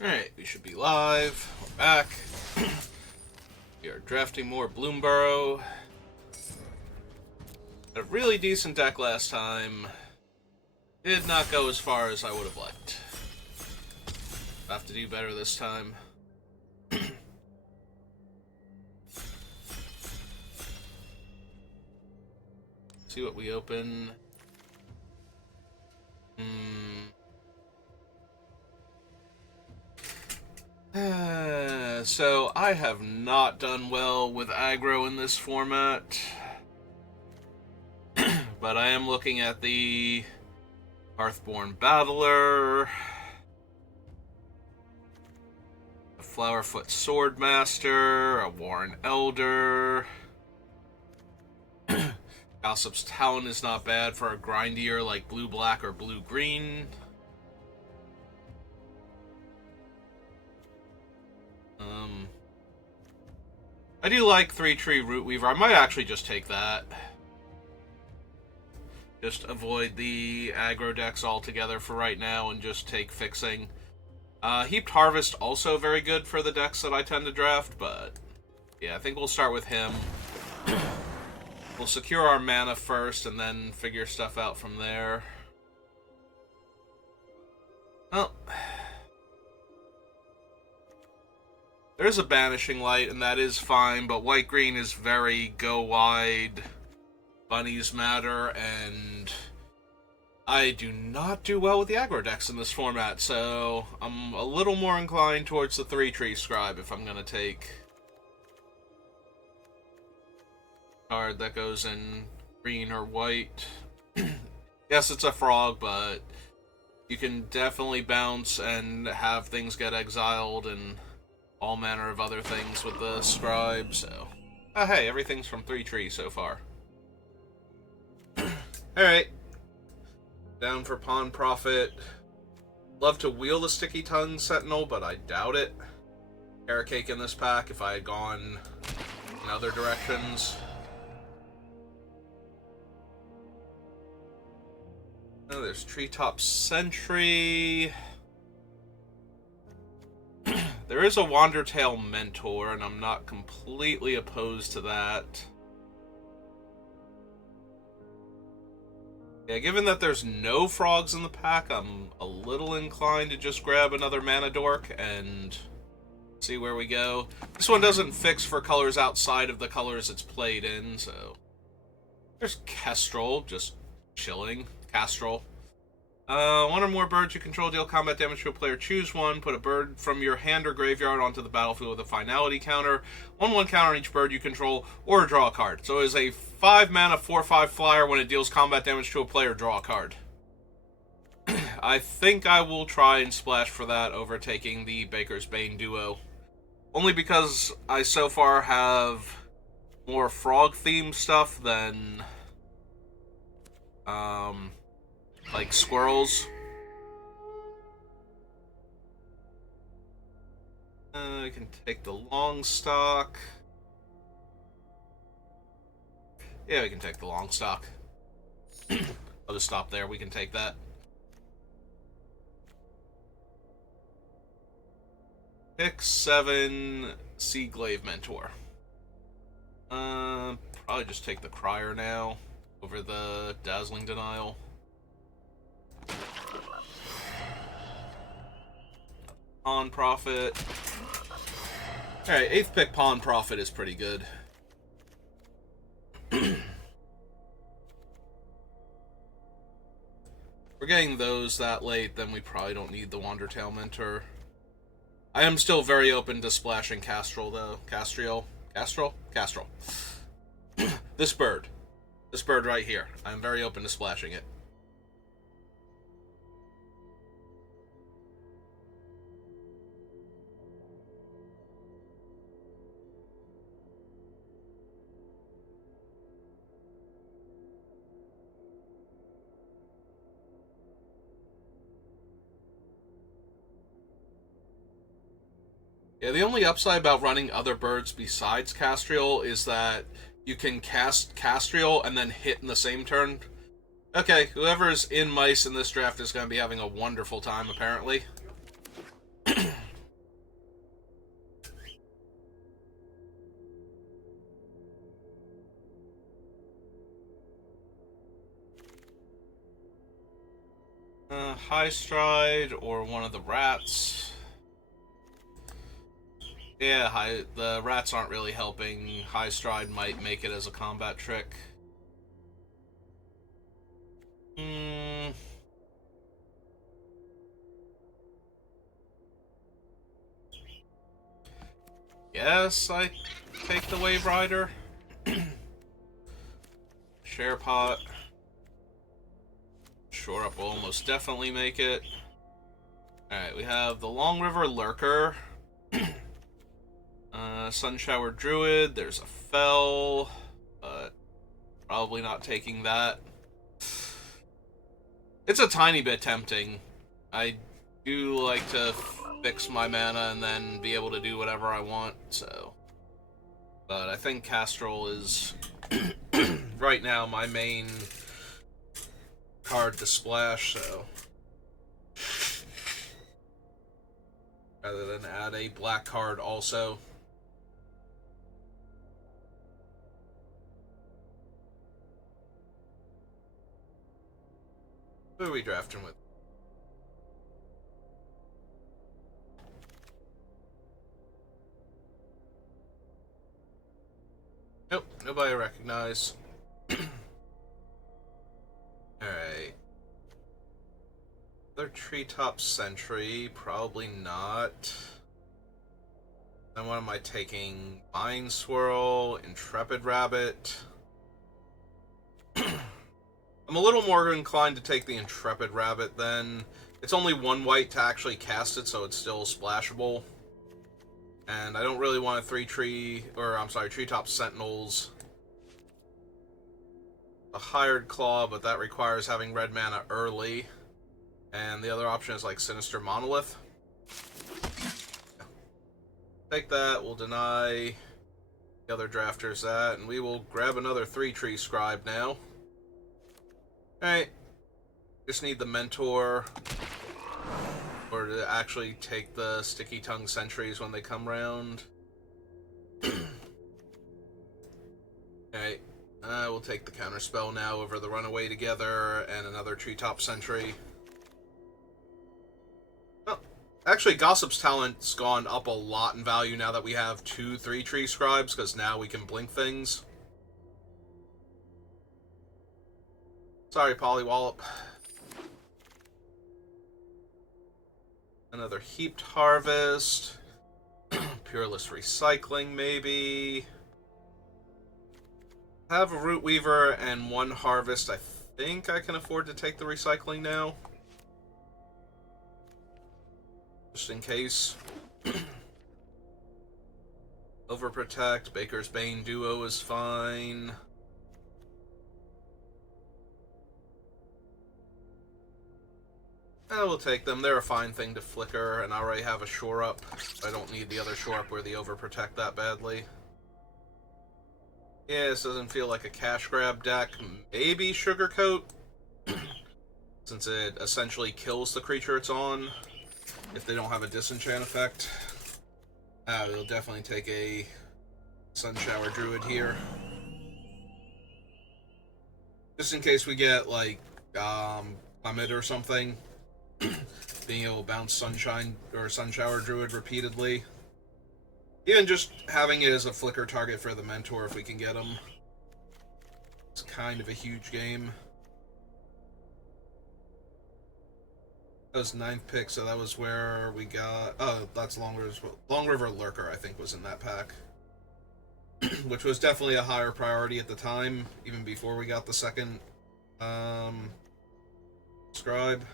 Alright, we should be live. We're back. We are drafting more Bloomburrow. Had a really decent deck last time. Did not go as far as I would have liked. Have to do better this time. See what we open. So, I have not done well with aggro in this format. But I am looking at the Hearthborn Battler, a Flowerfoot Swordmaster, a Warren Elder. Gossip's Talon is not bad for a grindier like blue-black or blue-green. I do like 3-tree Root Weaver. I might actually just take that. Just avoid the aggro decks altogether for right now and just take Fixing. Heaped Harvest also very good for the decks that I tend to draft, but yeah, I think we'll start with him. We'll secure our mana first and then figure stuff out from there. Well, there is a Banishing Light, and that is fine, but white-green is very go-wide, bunnies matter, and I do not do well with the aggro decks in this format, so I'm a little more inclined towards the 3-tree Scribe if I'm going to take a card that goes in green or white. Yes, it's a frog, but you can definitely bounce and have things get exiled and all manner of other things with the Scribe, so... Oh, hey, everything's from 3-tree so far. Alright. Down for Pawn Prophet. Love to wheel the Sticky Tongue Sentinel, but I doubt it. Carrot Cake in this pack if I had gone in other directions. Oh, there's Treetop Sentry. There is a Wandertail Mentor, and I'm not completely opposed to that. Yeah, given that there's no frogs in the pack, I'm a little inclined to just grab another Mana Dork and see where we go. This one doesn't fix for colors outside of the colors it's played in, so... There's Kestrel, just chilling. Castrel. One or more birds you control deal combat damage to a player. Choose one. Put a bird from your hand or graveyard onto the battlefield with a finality counter. 1/1 counter on each bird you control, or draw a card. So it is a 5-mana 4/5 flyer. When it deals combat damage to a player, draw a card. I think I will try and splash for that over taking the Baker's Bane duo. Only because I so far have more frog-themed stuff than... like squirrels. I can take the long stock. Yeah, we can take the long stock. I'll just stop there. We can take that. Pick 7 Seaglaive Mentor. Probably just take the Crier now over the Dazzling Denial. Pawn Prophet. Alright, 8th pick Pawn Prophet is pretty good. We're getting those that late, then we probably don't need the Wandertail Mentor. I am still very open to splashing Castrel, though. Castriel? Castrel? Castrel. This bird. This bird right here. I'm very open to splashing it. Yeah, the only upside about running other birds besides Castriel is that you can cast Castriel and then hit in the same turn. Okay, whoever's in Mice in this draft is going to be having a wonderful time, apparently. High Stride or one of the rats. Yeah, the rats aren't really helping. High Stride might make it as a combat trick. Yes, I take the Wave Rider. Share Pot. Shore Up will almost definitely make it. Alright, we have the Long River Lurker. Sunshower Druid. There's a Fell. But probably not taking that. It's a tiny bit tempting. I do like to fix my mana and then be able to do whatever I want, so. But I think Castrol is right now my main card to splash, so. Rather than add a black card also. Who are we drafting with? Nope, nobody I recognize. Alright. Another Treetop Sentry, probably not. Then what am I taking? Mind Swirl, Intrepid Rabbit. I'm a little more inclined to take the Intrepid Rabbit then. It's only 1 white to actually cast it, so it's still splashable. And I don't really want a Treetop Sentinels. A Hired Claw, but that requires having red mana early. And the other option is like Sinister Monolith. Take that, we'll deny the other drafters that, and we will grab another 3-tree Scribe now. Alright. Just need the Mentor, or to actually take the Sticky Tongue Sentries when they come round. Alright. We'll take the Counterspell now over the Runaway Together and another Treetop Sentry. Oh, actually, Gossip's Talent's gone up a lot in value now that we have 2 3-tree Scribes, because now we can blink things. Sorry, Polywallop. Another Heaped Harvest. Pureless Recycling, maybe. Have a Root Weaver and 1 Harvest. I think I can afford to take the Recycling now. Just in case. Overprotect, Baker's Bane Duo is fine. We'll take them. They're a fine thing to flicker, and I already have a Shore Up. I don't need the other Shore Up or the Overprotect that badly. Yeah, this doesn't feel like a cash grab deck. Maybe Sugarcoat, since it essentially kills the creature it's on if they don't have a disenchant effect. We'll definitely take a Sunshower Druid here. Just in case we get, like, Clement or something. Being able to bounce Sunshine or Sunshower Druid repeatedly. Even just having it as a flicker target for the Mentor if we can get him. It's kind of a huge game. That was 9th pick, so that was where we got... Oh, that's Long River Lurker, I think, was in that pack. Which was definitely a higher priority at the time, even before we got the second Scribe.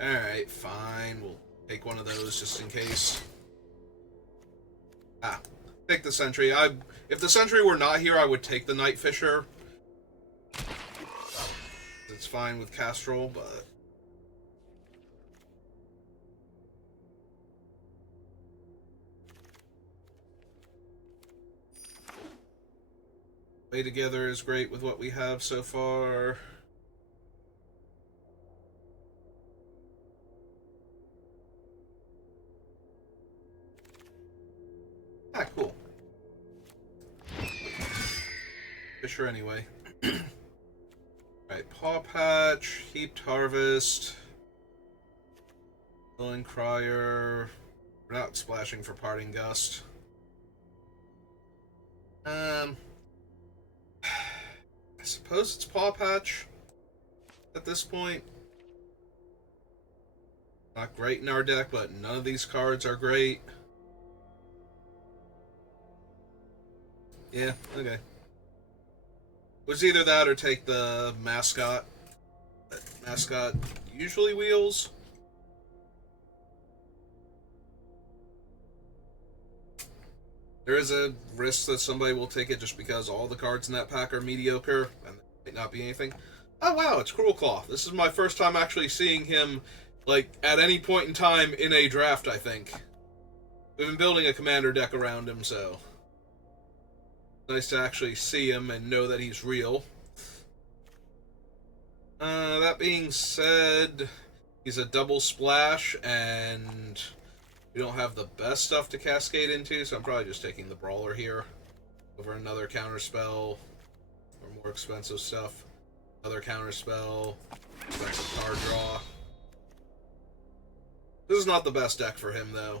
Alright, fine. We'll take one of those just in case. Take the Sentry. If the Sentry were not here, I would take the Night Fisher. It's fine with Castrol, but... Play Together is great with what we have so far. Cool. Fisher anyway. Alright, Paw Patch, Heaped Harvest, Villain Crier. We're not splashing for Parting Gust. I suppose it's Paw Patch at this point. Not great in our deck, but none of these cards are great. Yeah, okay. It was either that or take the Mascot. Mascot usually wheels. There is a risk that somebody will take it just because all the cards in that pack are mediocre, and there might not be anything. Oh wow, it's Cruel Claw. This is my first time actually seeing him, like, at any point in time in a draft, I think. We've been building a commander deck around him, so... nice to actually see him and know that he's real. That being said, he's a double splash, and we don't have the best stuff to cascade into, so I'm probably just taking the Brawler here over another counterspell or more expensive stuff. Another counterspell, expensive card draw. This is not the best deck for him, though.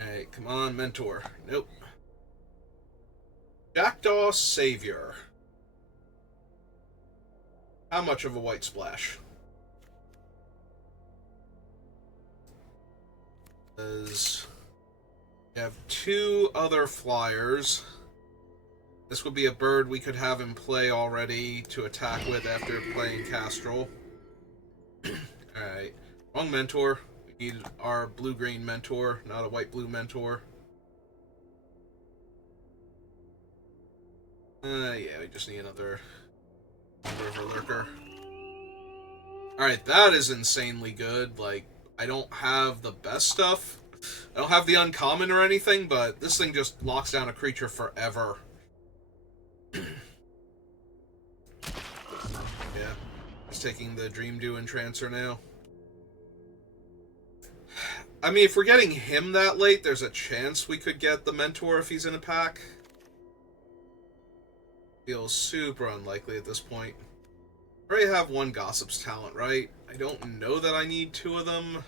Alright, come on, Mentor. Nope. Jackdaw Savior. How much of a white splash? Because we have two other flyers. This would be a bird we could have in play already to attack with after playing Castrol. Alright. Wrong Mentor. We need our blue-green Mentor, not a white-blue Mentor. Yeah, we just need another River Lurker. Alright, that is insanely good. Like, I don't have the best stuff. I don't have the uncommon or anything, but this thing just locks down a creature forever. Yeah. Just taking the Dream Dew Entrancer now. I mean, if we're getting him that late, there's a chance we could get the Mentor if he's in a pack. Feels super unlikely at this point. I already have one Gossip's Talent, right? I don't know that I need two of them.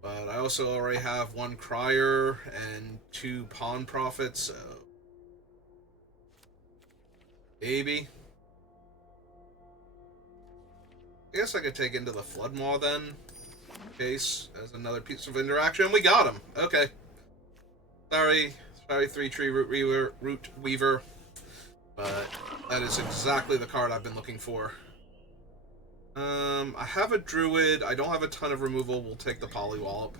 But I also already have one Crier and two Pawn Prophets, so... maybe. I guess I could take into the Floodmaw then. In case, as another piece of interaction. We got him! Okay. Sorry, 3-tree Root Weaver. But that is exactly the card I've been looking for. I have a Druid. I don't have a ton of removal. We'll take the Polywallop.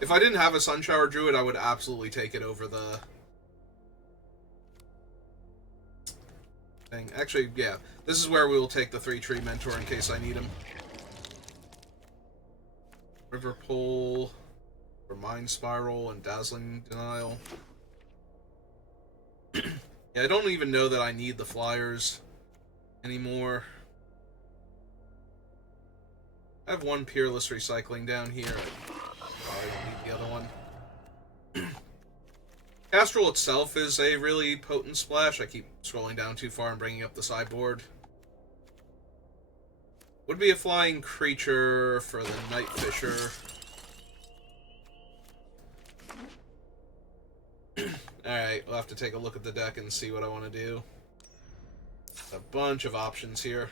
If I didn't have a Sunshower Druid, I would absolutely take it over the thing. Actually, yeah. This is where we will take the 3-tree Mentor in case I need him. River Pull, or Mind Spiral, and Dazzling Denial. Yeah, I don't even know that I need the flyers anymore. I have one Peerless Recycling down here. I probably need the other one. Castrol itself is a really potent splash. I keep scrolling down too far and bringing up the sideboard. Would be a flying creature for the Night Fisher. Alright, we'll have to take a look at the deck and see what I want to do. A bunch of options here.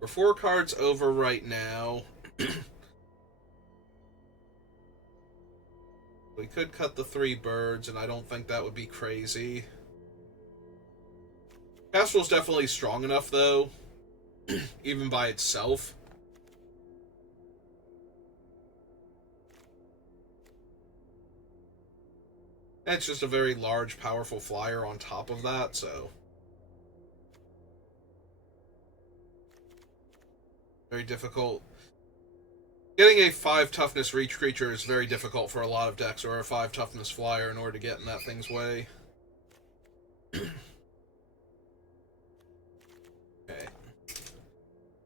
We're 4 cards over right now. We could cut the 3 birds, and I don't think that would be crazy. Castrol's definitely strong enough, though, even by itself. It's just a very large, powerful flyer on top of that, so... very difficult. Getting a 5 toughness reach creature is very difficult for a lot of decks, or a 5 toughness flyer in order to get in that thing's way. Okay.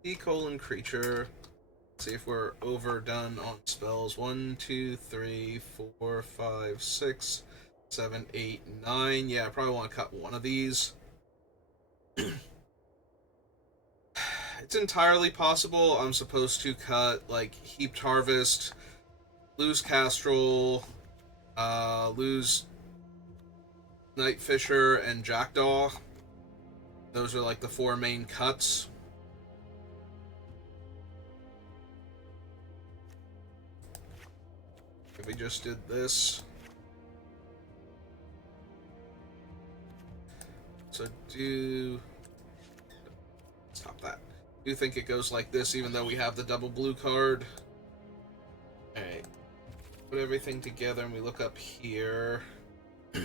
E-colon creature. See if we're overdone on spells. 1, 2, 3, 4, 5, 6, 7, 8, 9. Yeah, I probably want to cut one of these. It's entirely possible I'm supposed to cut, like, Heaped Harvest, lose Castrol, lose Night Fisher, and Jackdaw. Those are, like, the 4 main cuts. If we just did this. So stop that. Do think it goes like this, even though we have the double blue card. Alright. Put everything together and we look up here. Is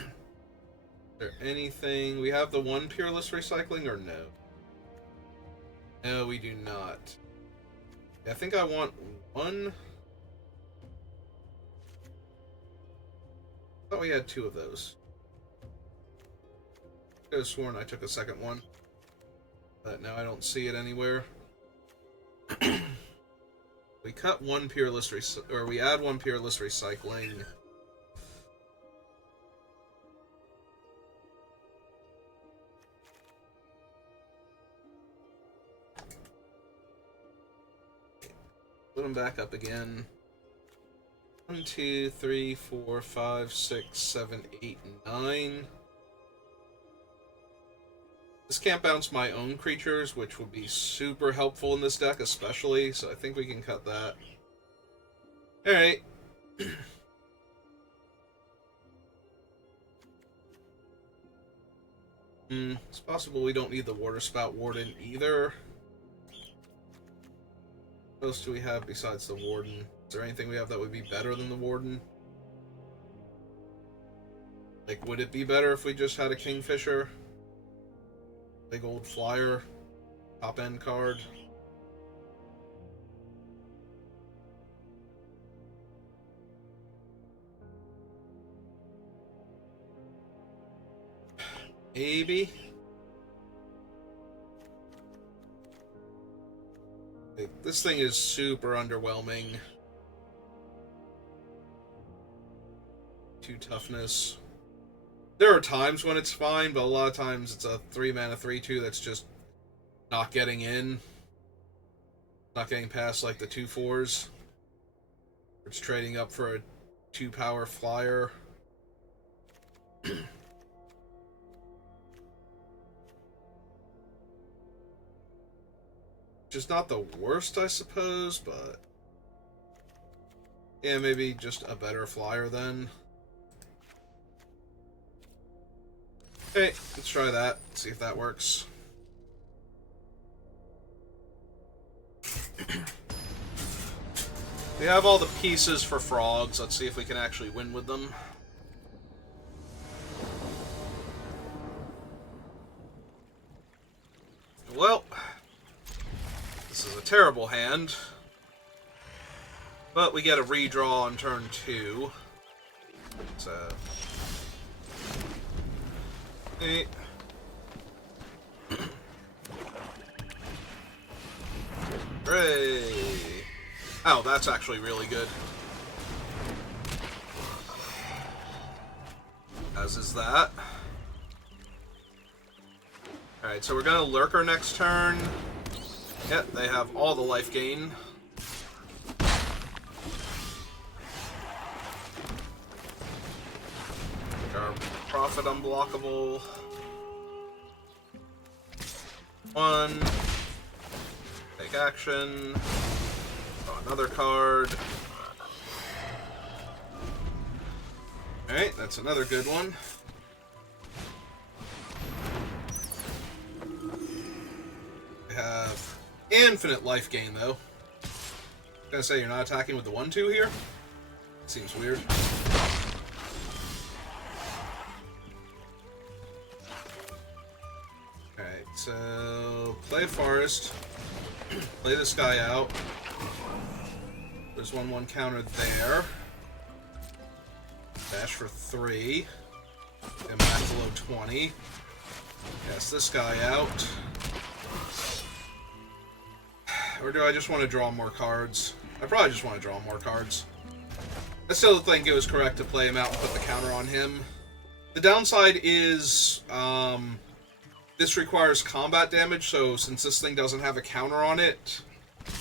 there anything... We have the 1 Peerless Recycling or no? No, we do not. I think I want 1... I thought we had 2 of those. I could have sworn I took a second one. But now I don't see it anywhere. We cut 1 Peerless or we add 1 Peerless Recycling. Put them back up again. 1, 2, 3, 4, 5, 6, 7, 8, 9. This can't bounce my own creatures, which would be super helpful in this deck especially, so I think we can cut that. Alright. It's possible we don't need the Water Spout Warden either. What else do we have besides the Warden? Is there anything we have that would be better than the Warden? Like, would it be better if we just had a Kingfisher? Big old flyer, top end card. Maybe. Like, this thing is super underwhelming. 2 toughness. There are times when it's fine, but a lot of times it's a 3-mana 3/2 that's just not getting in. Not getting past, like, the 2/4s. It's trading up for a 2-power flyer. Which is not the worst, I suppose, but... yeah, maybe just a better flyer then. Okay, let's try that. See if that works. We have all the pieces for frogs. Let's see if we can actually win with them. Well, this is a terrible hand. But we get a redraw on turn 2. So... hey. Hooray! Oh, that's actually really good. As is that. Alright, so we're gonna Lurker next turn. Yep, they have all the life gain. Our Prophet unblockable. 1. Take action. Draw another card. Alright, that's another good one. We have infinite life gain, though. I was gonna say, you're not attacking with the 1/2 here? Seems weird. Alright, so play a forest. Play this guy out. There's 1/1 counter there. Dash for 3. Get back below 20. Cast this guy out. Or do I just want to draw more cards? I probably just want to draw more cards. I still think it was correct to play him out and put the counter on him. The downside is, this requires combat damage, so since this thing doesn't have a counter on it,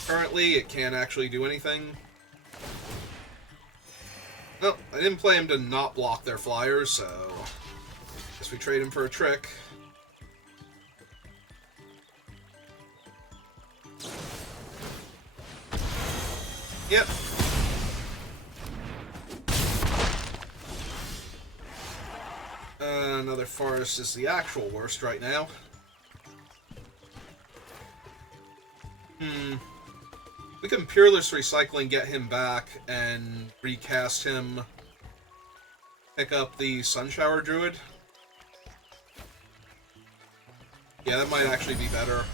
currently, it can't actually do anything. No, I didn't play him to not block their flyers, so guess we trade him for a trick. Yep. Another forest is the actual worst right now. We can Peerless Recycling get him back and recast him. Pick up the Sunshower Druid. Yeah, that might actually be better.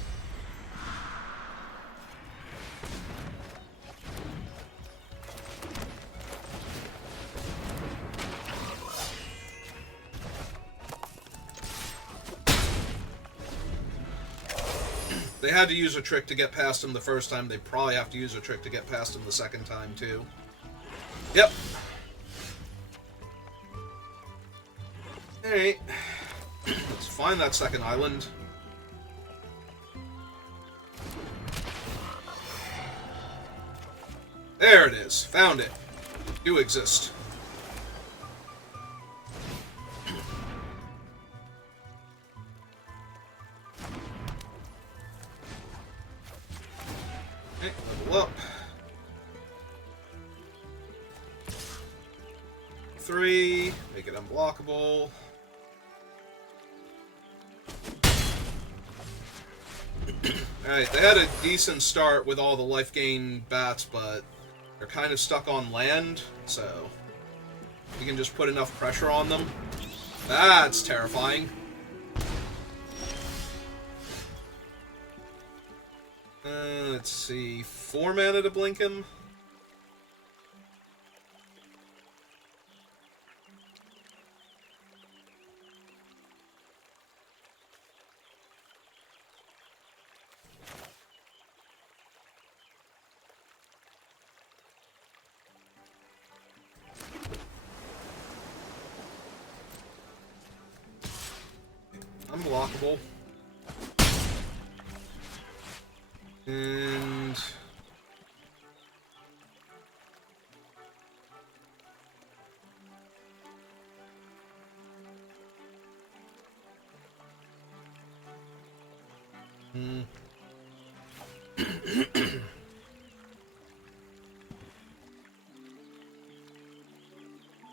They had to use a trick to get past him the first time. They probably have to use a trick to get past him the second time, too. Yep. Alright. Let's find that second island. There it is. Found it. You exist. Okay, level up. 3. Make it unblockable. Alright, they had a decent start with all the life gain bats, but they're kind of stuck on land, so you can just put enough pressure on them. That's terrifying. Let's see, 4 mana to blink him? Unblockable. And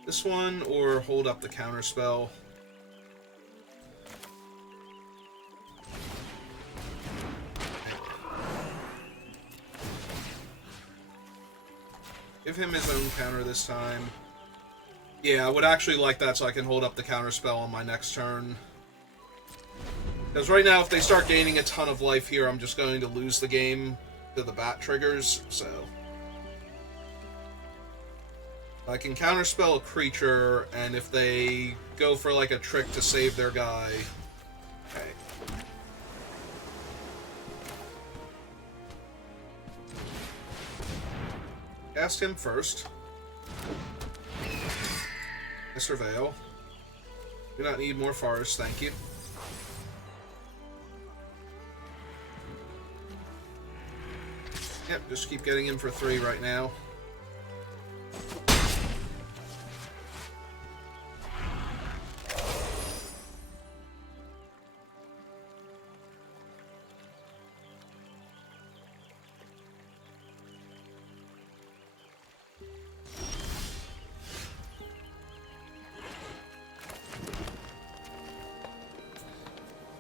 this one, or hold up the counter spell. Give him his own counter this time. Yeah, I would actually like that so I can hold up the counter spell on my next turn. Because right now, if they start gaining a ton of life here, I'm just going to lose the game to the bat triggers, so. I can counterspell a creature, and if they go for like a trick to save their guy. Okay. Cast him first. I surveil. Do not need more forests, thank you. Yep, just keep getting him for 3 right now.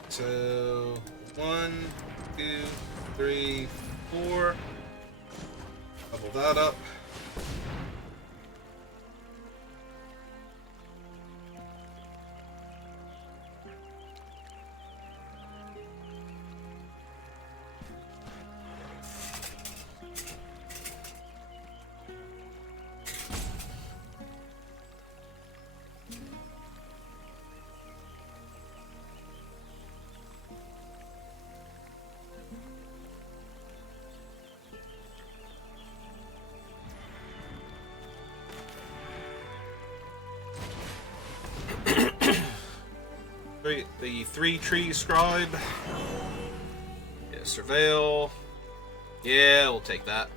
So, 1, 2, 3, 4. Level that up. the 3-tree scribe. Yeah, surveil. Yeah, we'll take that.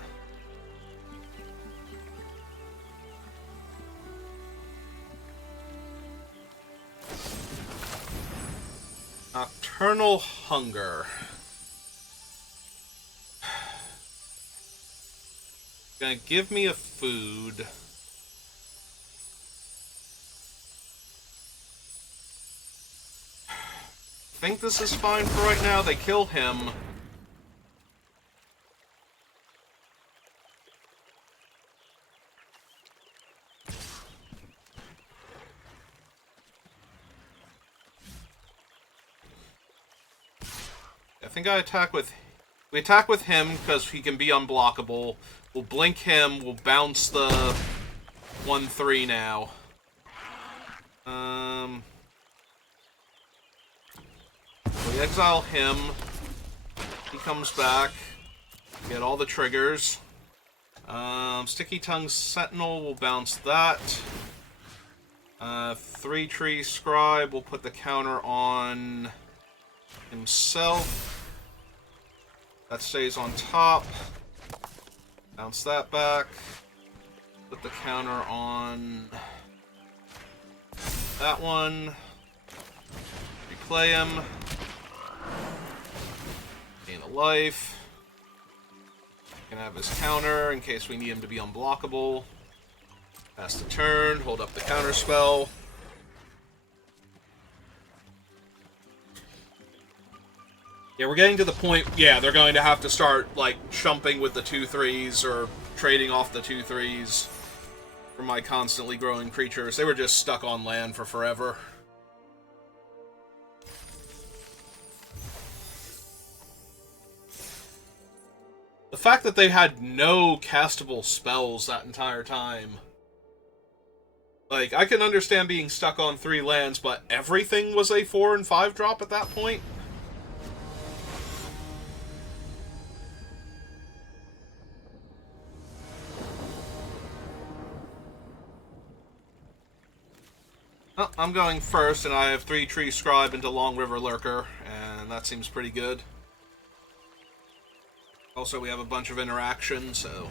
Nocturnal hunger. Gonna give me a food. I think this is fine for right now. They kill him. I think I attack with... We attack with him because he can be unblockable. We'll blink him. We'll bounce the 1-3 now. We exile him. He comes back. Get all the triggers. Sticky Tongue Sentinel, we'll bounce that. 3-tree Scribe, we'll put the counter on himself. That stays on top. Bounce that back. Put the counter on that one. Replay him. Gain a life. Can have his counter in case we need him to be unblockable. Pass the turn. Hold up the counter spell. Yeah, we're getting to the point, yeah, they're going to have to start, like, chumping with the 2-3s or trading off the 2-3s for my constantly growing creatures. They were just stuck on land for forever. The fact that they had no castable spells that entire time. Like, I can understand being stuck on 3 lands, but everything was a 4 and 5 drop at that point? Oh, I'm going first, and I have 3-tree Scribe into Long River Lurker, and that seems pretty good. Also, we have a bunch of interaction, so...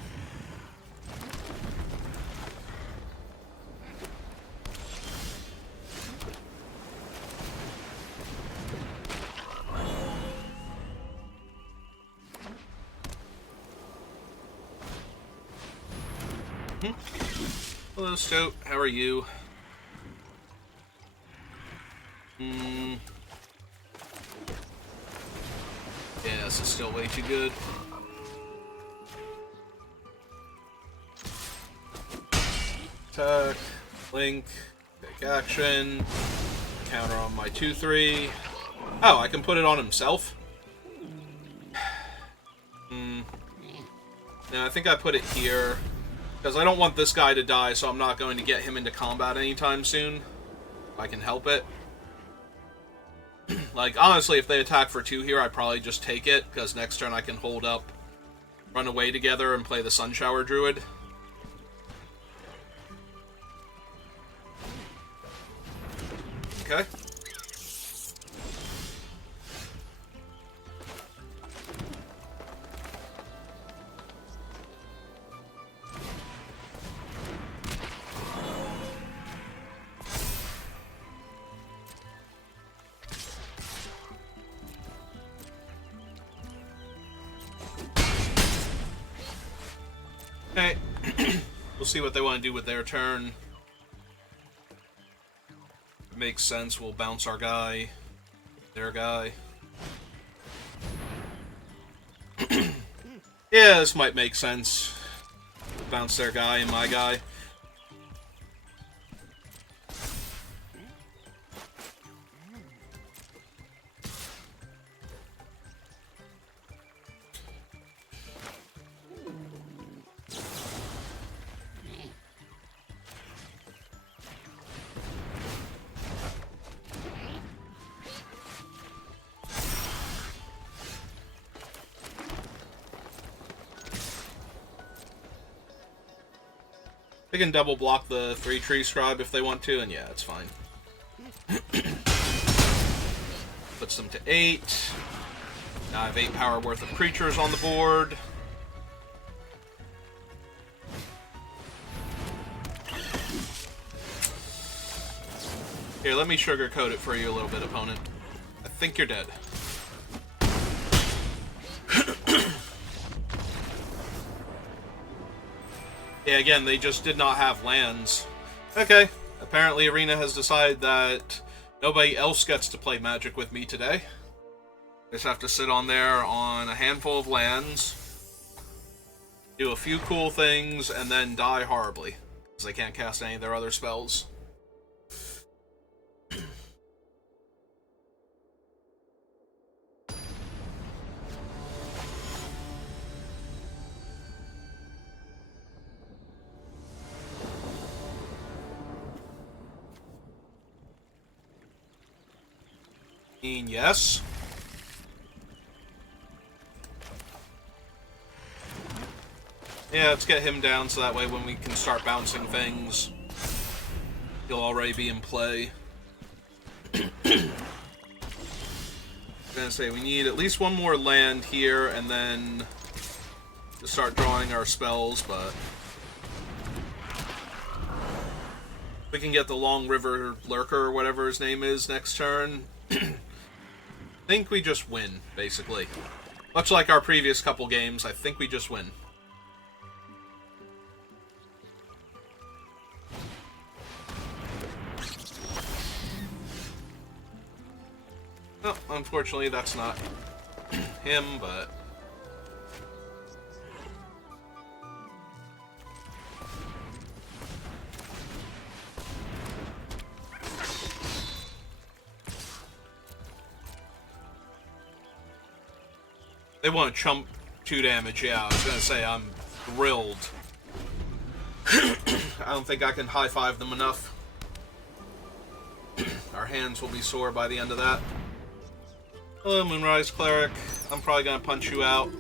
Hello, Stoat. How are you? Yeah, this is still way too good. Attack, link, take action, counter on my 2-3. Oh, I can put it on himself? No, I think I put it here. Because I don't want this guy to die, so I'm not going to get him into combat anytime soon. If I can help it. Like, honestly, if they attack for 2 here, I'd probably just take it, because next turn I can hold up, run away together, and play the Sunshower Druid. Okay. Okay. We'll see what they want to do with their turn. If it makes sense, we'll bounce our guy. Their guy. Yeah, this might make sense. Bounce their guy and my guy. They can double block the 3-tree Scribe if they want to, and yeah, it's fine. puts them to 8. Now I have 8 power worth of creatures on the board. Here, let me sugarcoat it for you a little bit, opponent. I think you're dead. Yeah, again, they just did not have lands. Okay, apparently Arena has decided that nobody else gets to play Magic with me today. Just have to sit on there on a handful of lands, do a few cool things, and then die horribly, because they can't cast any of their other spells. Yes. Yeah, let's get him down so that way when we can start bouncing things, he'll already be in play. I'm gonna say we need at least one more land here and then to start drawing our spells, but we can get the Long River Lurker or whatever his name is next turn. I think we just win, basically. Much like our previous couple games, I think we just win. Well, unfortunately, that's not him, but... They want to chump 2 damage, yeah, I was gonna say, I'm thrilled. I don't think I can high-five them enough. Our hands will be sore by the end of that. Hello, Moonrise Cleric. I'm probably gonna punch you out.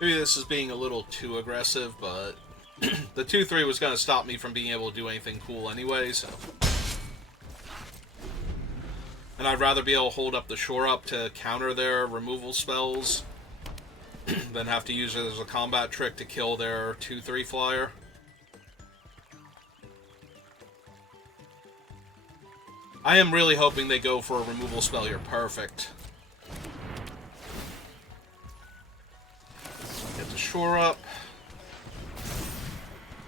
Maybe this is being a little too aggressive, but the 2-3 was going to stop me from being able to do anything cool anyway, so... And I'd rather be able to hold up the Shore Up to counter their removal spells than have to use it as a combat trick to kill their 2-3 flyer. I am really hoping they go for a removal spell here. Perfect. Get the Shore Up.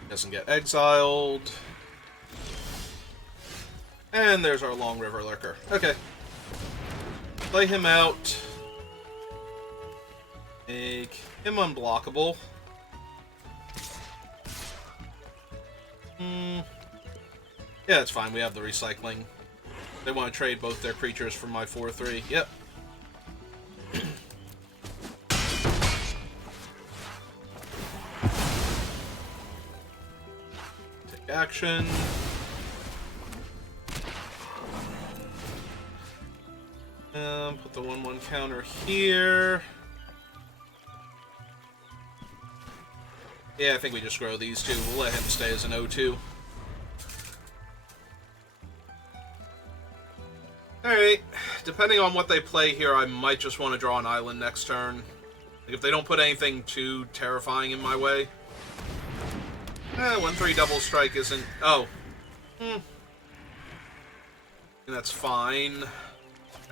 Doesn't get exiled. And there's our Long River Lurker. Okay. Play him out. Make him unblockable. Yeah, it's fine. We have the recycling. They want to trade both their creatures for my 4-3. Yep. Take action. Put the 1/1 counter here. Yeah, I think we just grow these two. We'll let him stay as an 0-2. Alright, depending on what they play here, I might just want to draw an island next turn. Like, if they don't put anything too terrifying in my way. 1/3 double strike isn't... Oh. That's fine.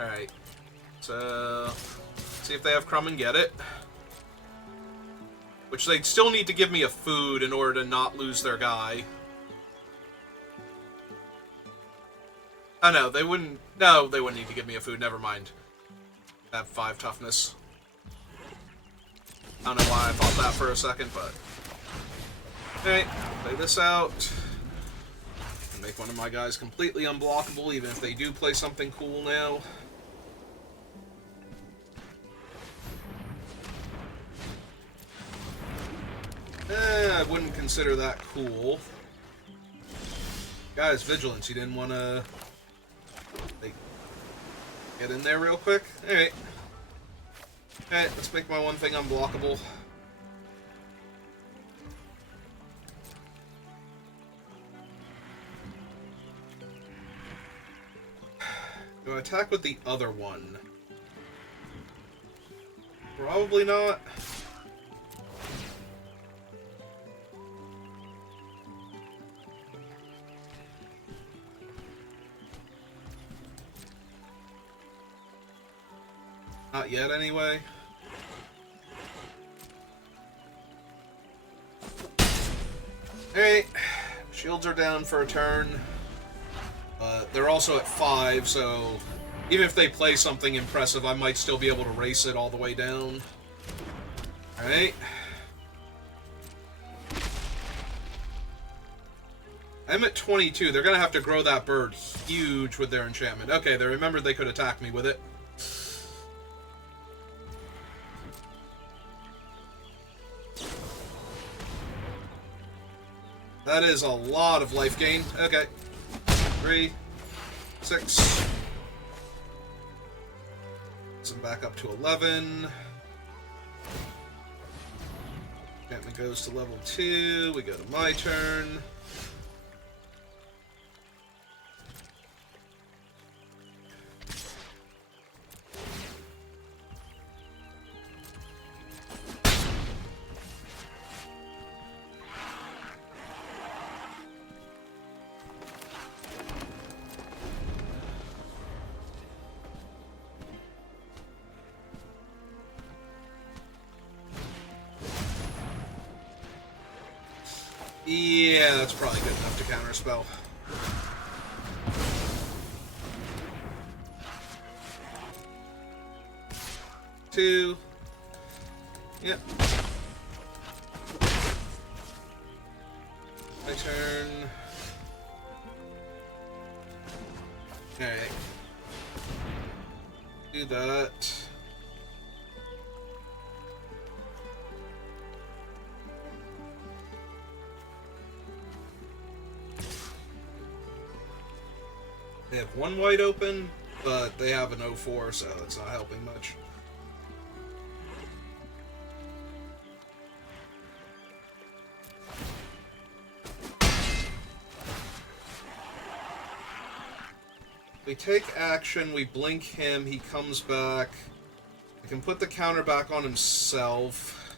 Alright. So, see if they have Crumb and Get It. Which they'd still need to give me a food in order to not lose their guy. Oh, no, they wouldn't... No, they wouldn't need to give me a food. Never mind. I have 5 toughness. I don't know why I thought that for a second, but... Okay, play this out. make one of my guys completely unblockable, even if they do play something cool now. I wouldn't consider that cool. Guys, vigilance, you didn't want to like, get in there real quick? Alright. Alright, let's make my one thing unblockable. Do I attack with the other one? Probably not. Not yet, anyway. Alright. Shields are down for a turn. They're also at 5, so even if they play something impressive, I might still be able to race it all the way down. Alright. I'm at 22. They're going to have to grow that bird huge with their enchantment. Okay, they remembered they could attack me with it. That is a lot of life gain. Okay. 3, 6. Some back up to 11. Enchantment goes to level 2. We go to my turn. Yeah, that's probably good enough to counterspell. Two. Yep. My turn. Alright. Do that. They have one white open, but they have an 0-4, so it's not helping much. We take action, we blink him, he comes back. We can put the counter back on himself.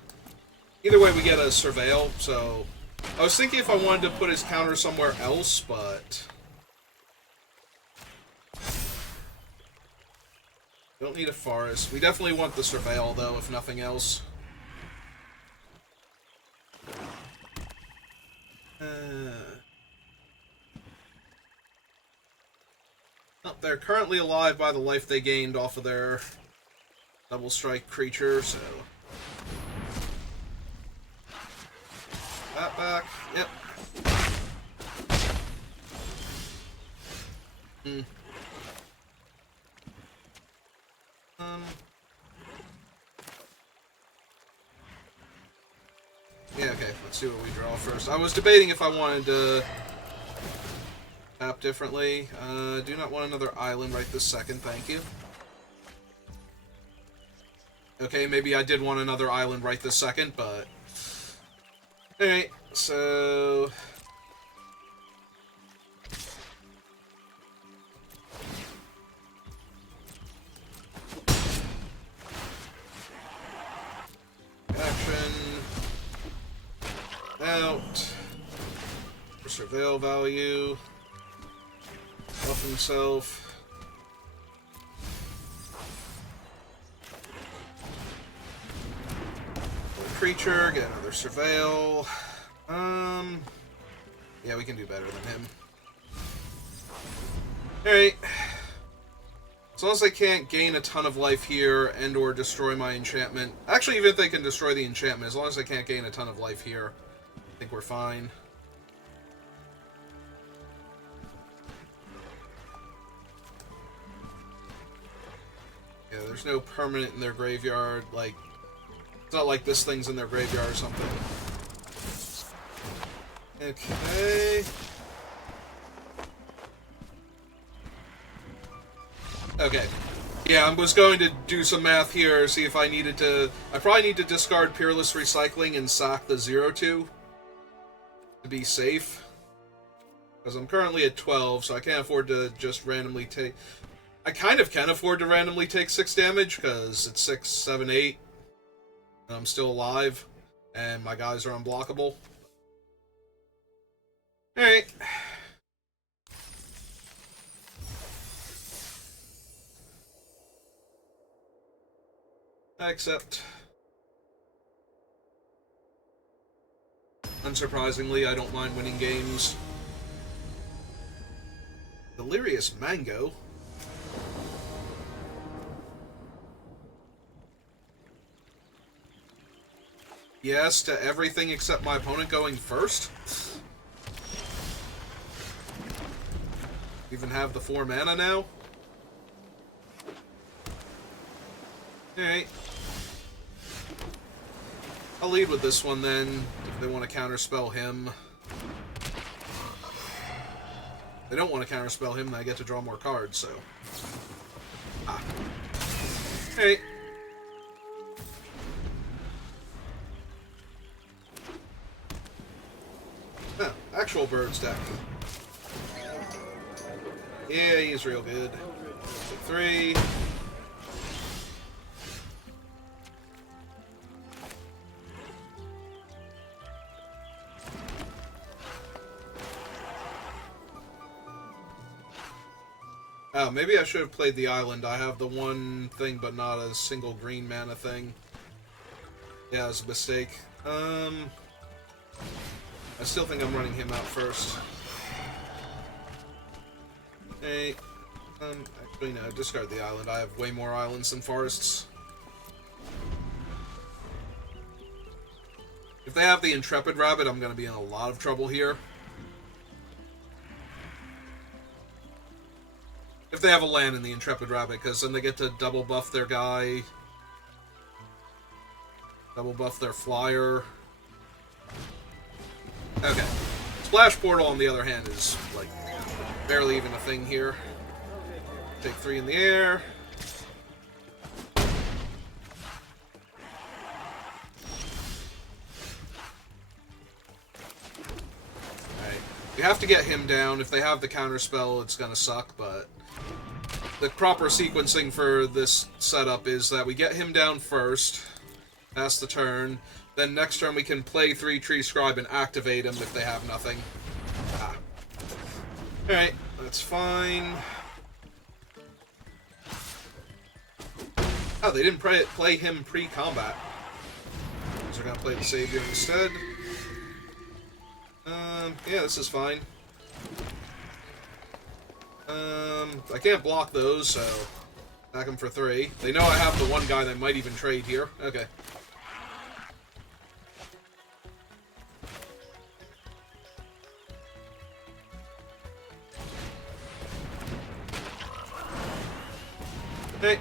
Either way, we get a surveil, so... I was thinking if I wanted to put his counter somewhere else, but... Don't need a forest. We definitely want the surveil, though, if nothing else. Oh, they're currently alive by the life they gained off of their double strike creature, so... That back. Yep. Yeah, okay, let's see what we draw first. I was debating if I wanted to tap differently. Do not want another island right this second, thank you. Okay, maybe I did want another island right this second, but... Alright, so... Action. Out. For surveil value. Buff himself. Creature, get another surveil. Yeah, we can do better than him. Alright. As long as they can't gain a ton of life here and or destroy my enchantment. Actually, even if they can destroy the enchantment, as long as they can't gain a ton of life here, I think we're fine. there's no permanent in their graveyard, like, it's not like this thing's in their graveyard or something. Okay. Okay. Yeah, I was going to do some math here, see if I needed to... I probably need to discard Peerless Recycling and sack the 0-2 to be safe. Because I'm currently at 12, so I can't afford to just randomly take... I kind of can afford to randomly take 6 damage, because it's 6, 7, 8, and I'm still alive, and my guys are unblockable. Alright. Except, unsurprisingly, I don't mind winning games. Delirious Mango? Yes to everything except my opponent going first? Even have the 4 mana now? Alright. I'll lead with this one then, if they want to counterspell him. If they don't want to counterspell him, then I get to draw more cards, so... Ah. Alright. Oh, actual birds deck. Yeah, he's real good. 3. Oh, maybe I should have played the island. I have the one thing, but not a single green mana thing. Yeah, it was a mistake. I still think I'm running him out first. Hey, actually no, discard the island. I have way more islands than forests. If they have the Intrepid Rabbit, I'm going to be in a lot of trouble here. If they have a land in the Intrepid Rabbit, because then they get to double buff their guy. Double buff their flyer. Okay. Splash Portal, on the other hand, is, like, barely even a thing here. Take 3 in the air. Alright. You have to get him down. If they have the counterspell, it's gonna suck, but... the proper sequencing for this setup is that we get him down first, pass the turn, then next turn we can play 3 Tree Scribe and activate him if they have nothing. Ah. Alright, that's fine. Oh, they didn't play him pre-combat. So we're gonna play the Savior instead. Yeah, this is fine. I can't block those, so attack them for 3. They know I have the one guy that might even trade here. Okay. Okay.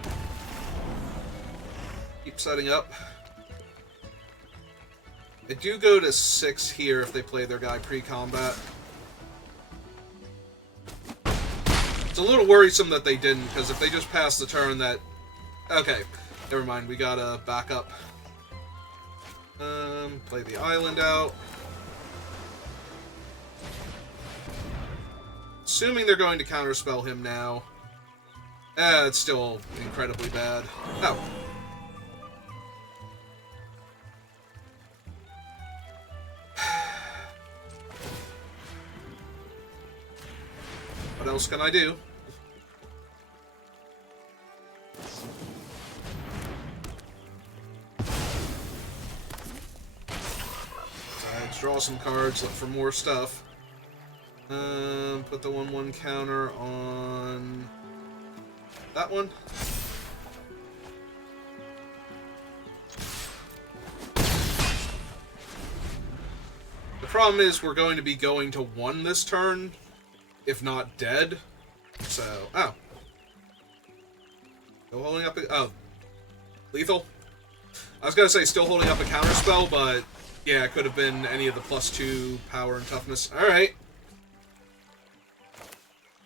Keep setting up. I do go to 6 here if they play their guy pre-combat. It's a little worrisome that they didn't, because if they just pass the turn that... Okay, never mind, we gotta back up. Play the island out. Assuming they're going to counterspell him now. It's still incredibly bad. Oh. What else can I do? Let's draw some cards, look for more stuff. Put the 1/1 counter on that one. The problem is we're going to be going to 1 this turn, if not dead. So, oh. Still holding up a... Oh. Lethal? I was gonna say still holding up a counterspell, but... Yeah, it could have been any of the +2 power and toughness. Alright.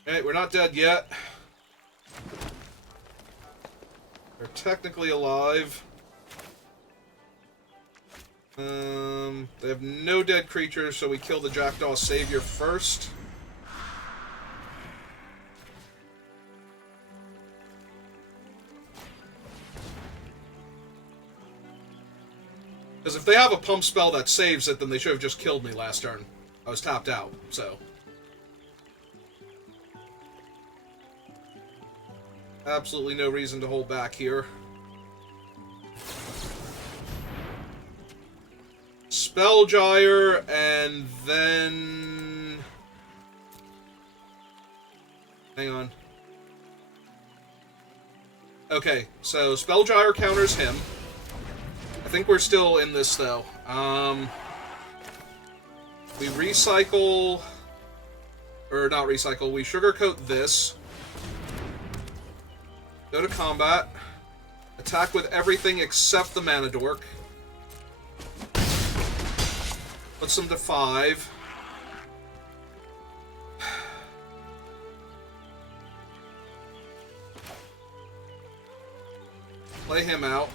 Alright, we're not dead yet. They're technically alive. They have no dead creatures, so we kill the Jackdaw Savior first. Because if they have a pump spell that saves it, then they should have just killed me last turn. I was tapped out, so... Absolutely no reason to hold back here. Spellgyre, and then... Hang on. Okay, so Spellgyre counters him. I think we're still in this, though. We recycle... Or not recycle, we sugarcoat this. Go to combat. Attack with everything except the Mana Dork. Puts them to 5. Play him out.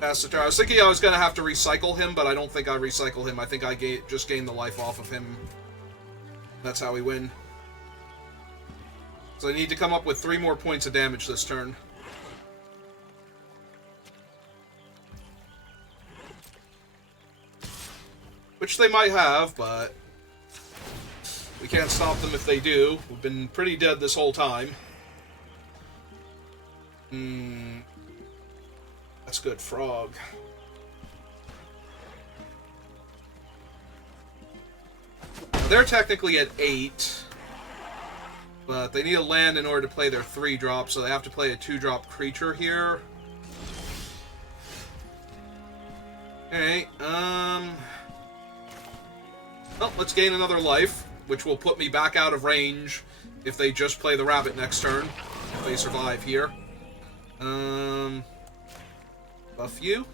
Pass the turn. I was thinking I was going to have to recycle him, but I don't think I recycle him. I think I just gain the life off of him. That's how we win. So I need to come up with 3 more points of damage this turn. Which they might have, but we can't stop them if they do. We've been pretty dead this whole time. That's good, Frog. They're technically at 8. But they need a land in order to play their 3-drop, so they have to play a 2-drop creature here. Alright, well, let's gain another life, which will put me back out of range if they just play the rabbit next turn, if they survive here. Buff you.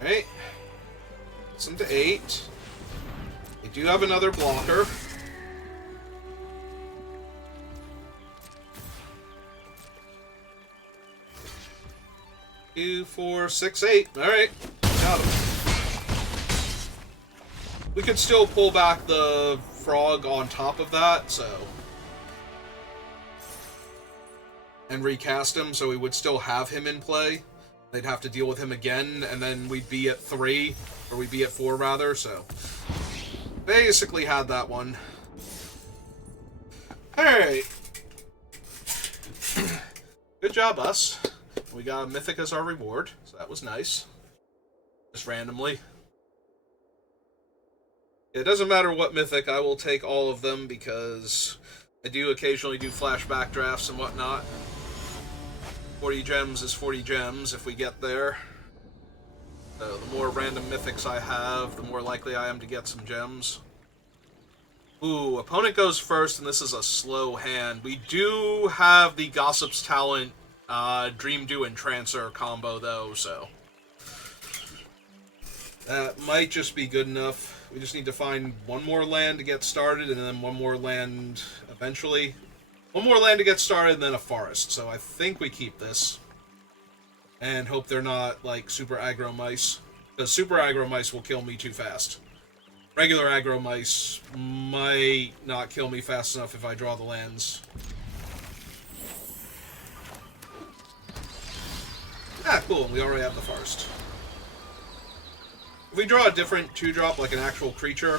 Alright. Puts them to 8. They do have another blocker. 2, 4, 6, 8. Alright. Got him. We could still pull back the frog on top of that, so... And recast him, so we would still have him in play. They'd have to deal with him again, and then we'd be at 3, or we'd be at 4, rather, so... Basically had that one. Alright. Good job, us. We got a Mythic as our reward, so that was nice. Just randomly. It doesn't matter what Mythic, I will take all of them, because I do occasionally do flashback drafts and whatnot. 40 gems is 40 gems if we get there. So the more random mythics I have, the more likely I am to get some gems. Ooh, opponent goes first, and this is a slow hand. We do have the Gossip's Talent, Dream Do Entrancer combo, though, so... That might just be good enough. We just need to find one more land to get started, and then one more land eventually. One more land to get started, and then a forest. So I think we keep this. And hope they're not, like, super aggro mice. Because super aggro mice will kill me too fast. Regular aggro mice might not kill me fast enough if I draw the lands. Ah, cool. We already have the forest. If we draw a different 2-drop, like an actual creature...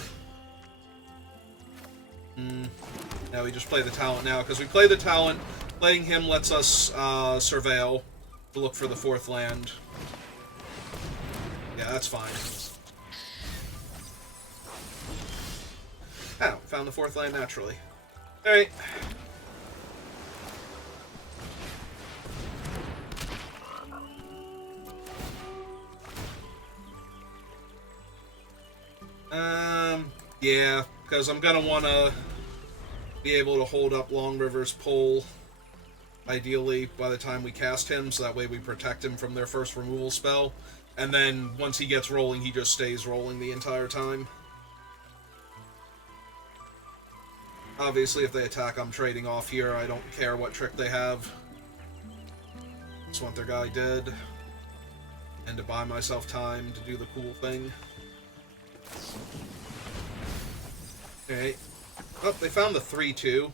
No, we just play the talent now, because we play the talent. Playing him lets us surveil to look for the 4th land. Yeah, that's fine. Oh, found the 4th land naturally. Alright. Yeah, because I'm gonna want to be able to hold up Long River's pole, ideally, by the time we cast him, so that way we protect him from their first removal spell. And then, once he gets rolling, he just stays rolling the entire time. Obviously, if they attack, I'm trading off here. I don't care what trick they have. Just want their guy dead. And to buy myself time to do the cool thing. Okay. Oh, they found the 3-2.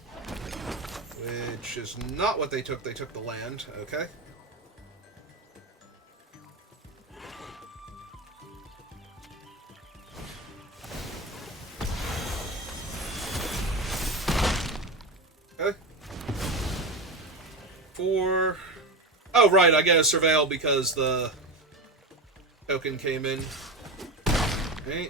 Which is not what they took. They took the land. Okay. Okay. 4... Oh, right, I get a Surveil because the token came in. Okay.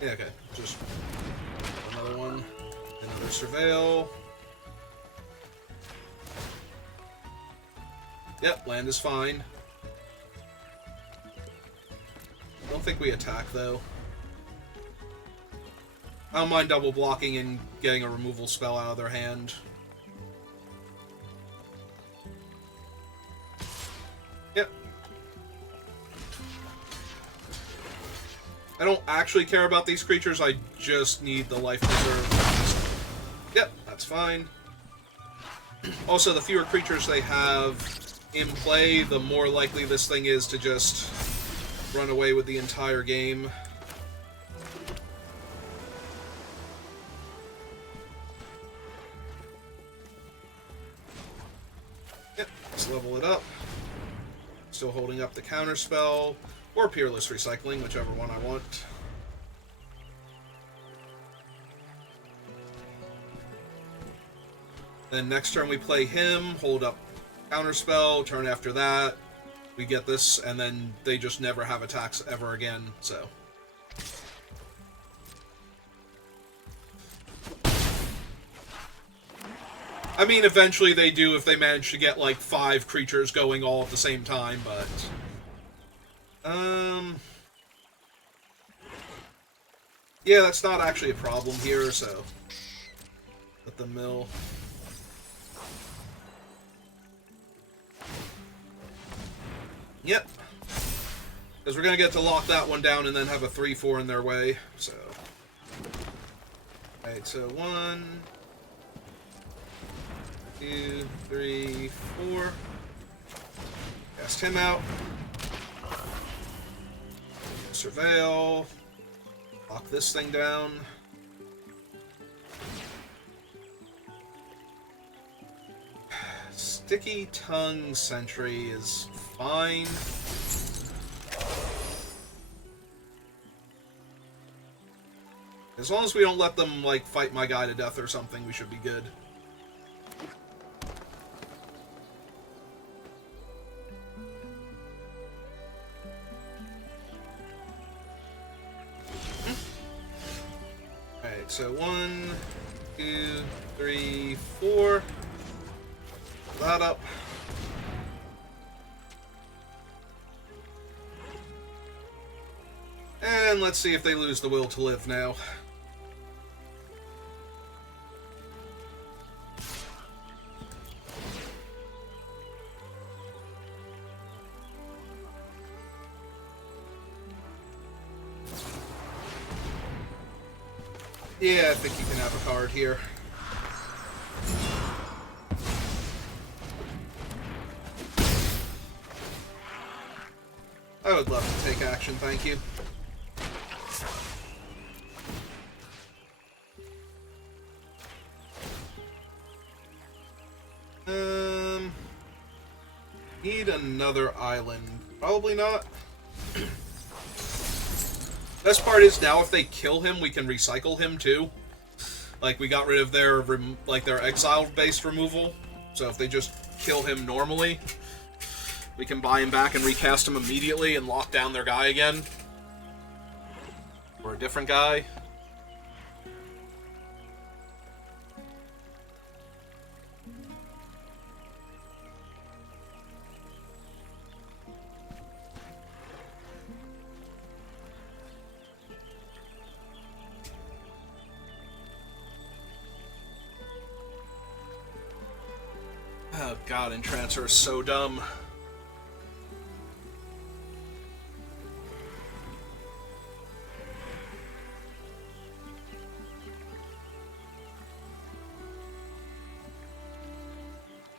Yeah, okay. Just another one. Another Surveil. Yep, land is fine. I don't think we attack, though. I don't mind double blocking and getting a removal spell out of their hand. Yep. I don't actually care about these creatures, I just need the life preserve. Yep, that's fine. Also, the fewer creatures they have in play, the more likely this thing is to just run away with the entire game. Yep, let's level it up. Still holding up the counterspell, or Peerless Recycling, whichever one I want. Then next turn we play him, hold up counterspell, turn after that, we get this, and then they just never have attacks ever again, so. I mean, eventually they do if they manage to get, like, 5 creatures going all at the same time, but... Yeah, that's not actually a problem here, so... Let them mill. Yep. Because we're going to get to lock that one down and then have a 3-4 in their way, so... Alright, so 1, 2, 3, 4. Cast him out. Surveil. Lock this thing down. Sticky Tongue Sentry is fine. As long as we don't let them, like, fight my guy to death or something, we should be good. Alright, so 1, 2, 3, 4. That up. And let's see if they lose the will to live now. Yeah, I think you can have a card here. I would love to take action, thank you. Need another island. Probably not. Best part is now if they kill him, we can recycle him too. Like, we got rid of their, their exile-based removal. So if they just kill him normally, We can buy him back and recast him immediately and lock down their guy again. Or a different guy. Oh god, Entrancer is so dumb.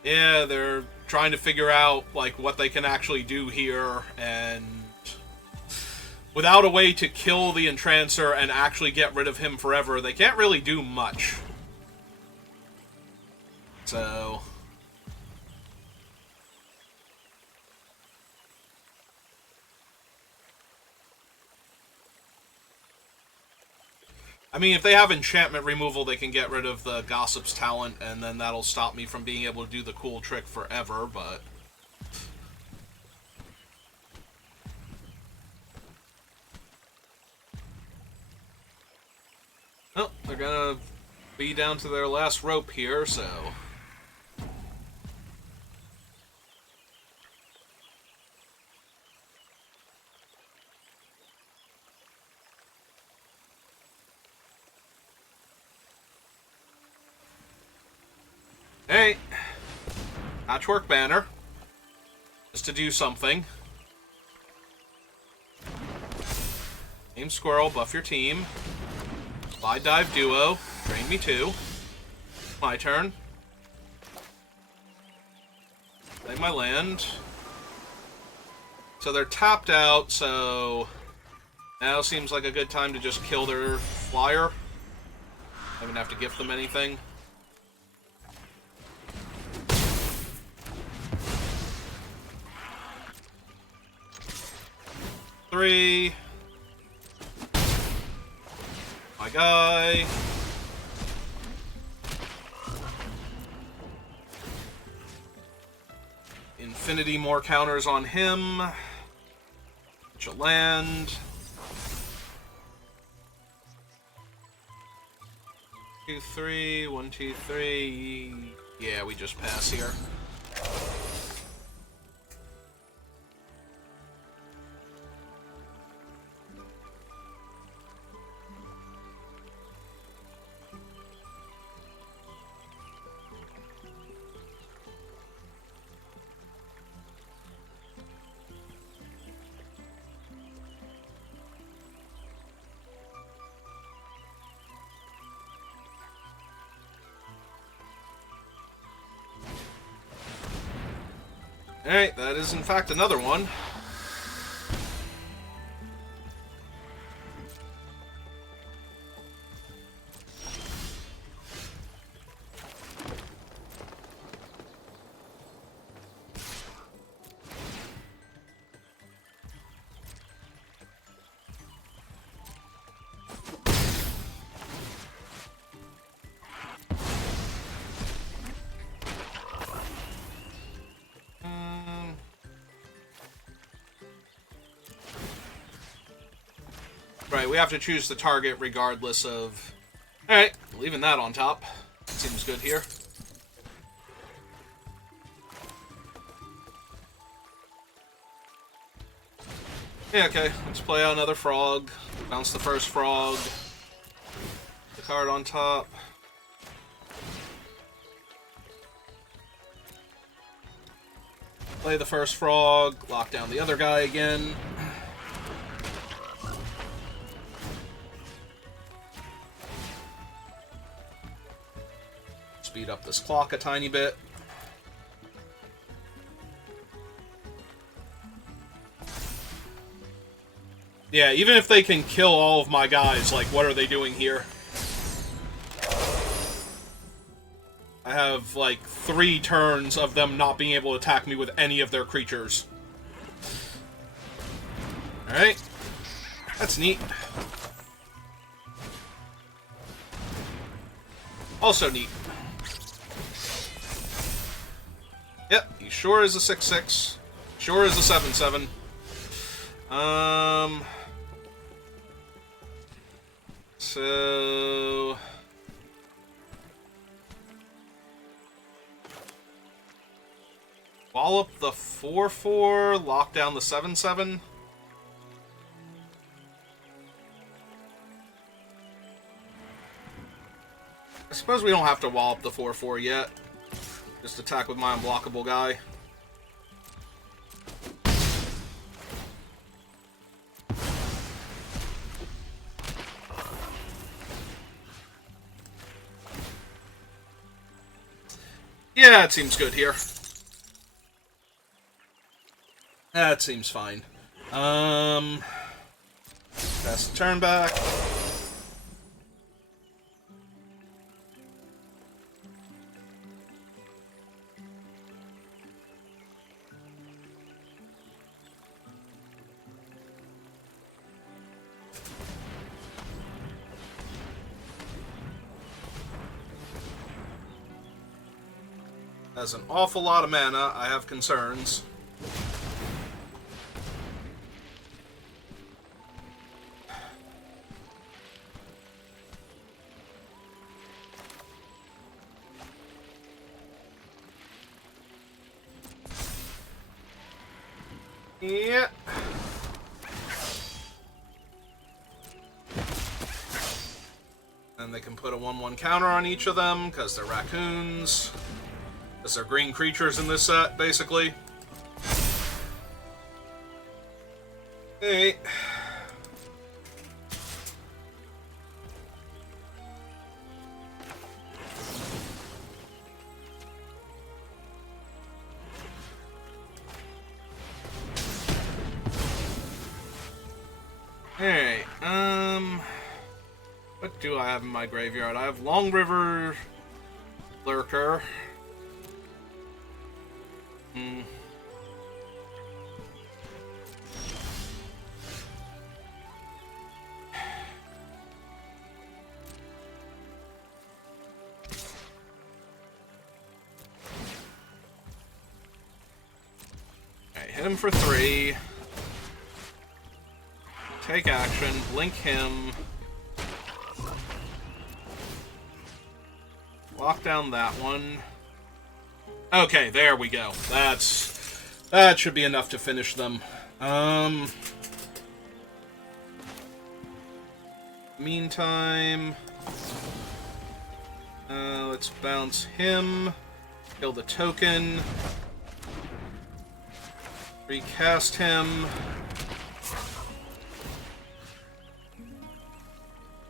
Yeah, they're trying to figure out, like, what they can actually do here, and without a way to kill the Entrancer and actually get rid of him forever, they can't really do much. So... I mean, if they have enchantment removal, they can get rid of the Gossip's talent, and then that'll stop me from being able to do the cool trick forever, but... Oh, they're gonna be down to their last rope here, so... Hey, Patchwork Banner, just to do something. Aim Squirrel, buff your team. Slide Dive Duo, drain me 2. My turn. Play my land. So they're tapped out, so now seems like a good time to just kill their flyer. I don't have to gift them anything. Three. My guy. Infinity more counters on him. Which a land. 2, 3. 1, 2, 3. Yeah, we just pass here. Alright, that is in fact another one. Right, we have to choose the target regardless of... Alright, leaving that on top. Seems good here. Yeah, okay, let's play out another frog. Bounce the first frog. The card on top. Play the first frog, lock down the other guy again. Speed up this clock a tiny bit. Yeah, even if they can kill all of my guys, like, what are they doing here? I have, like, 3 turns of them not being able to attack me with any of their creatures. Alright. That's neat. Also neat. Yep, he sure is a 6/6. sure is a 7/7. So wallop the 4/4, lock down the 7/7. I suppose we don't have to wallop the 4/4 yet. Just attack with my unblockable guy. Yeah, it seems good here. That seems fine. Pass the turn back. Has an awful lot of mana. I have concerns. Yeah. And they can put a 1/1 counter on each of them because they're raccoons. Because they're green creatures in this set, basically. Hey. Hey, what do I have in my graveyard? I have Long River Lurker. Okay, hit him for 3. Take action, blink him. Lock down that one. Okay, there we go. That should be enough to finish them. Meantime, let's bounce him. Kill the token. Recast him.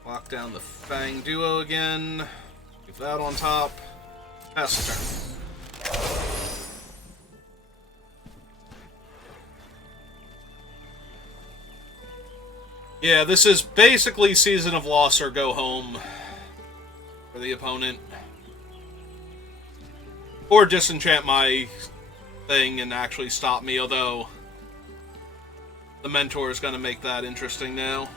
Lock down the Fang Duo again. Leave that on top. Pass the turn. Yeah, this is basically Season of Loss or go home for the opponent. Or disenchant my thing and actually stop me, although the Mentor is going to make that interesting now.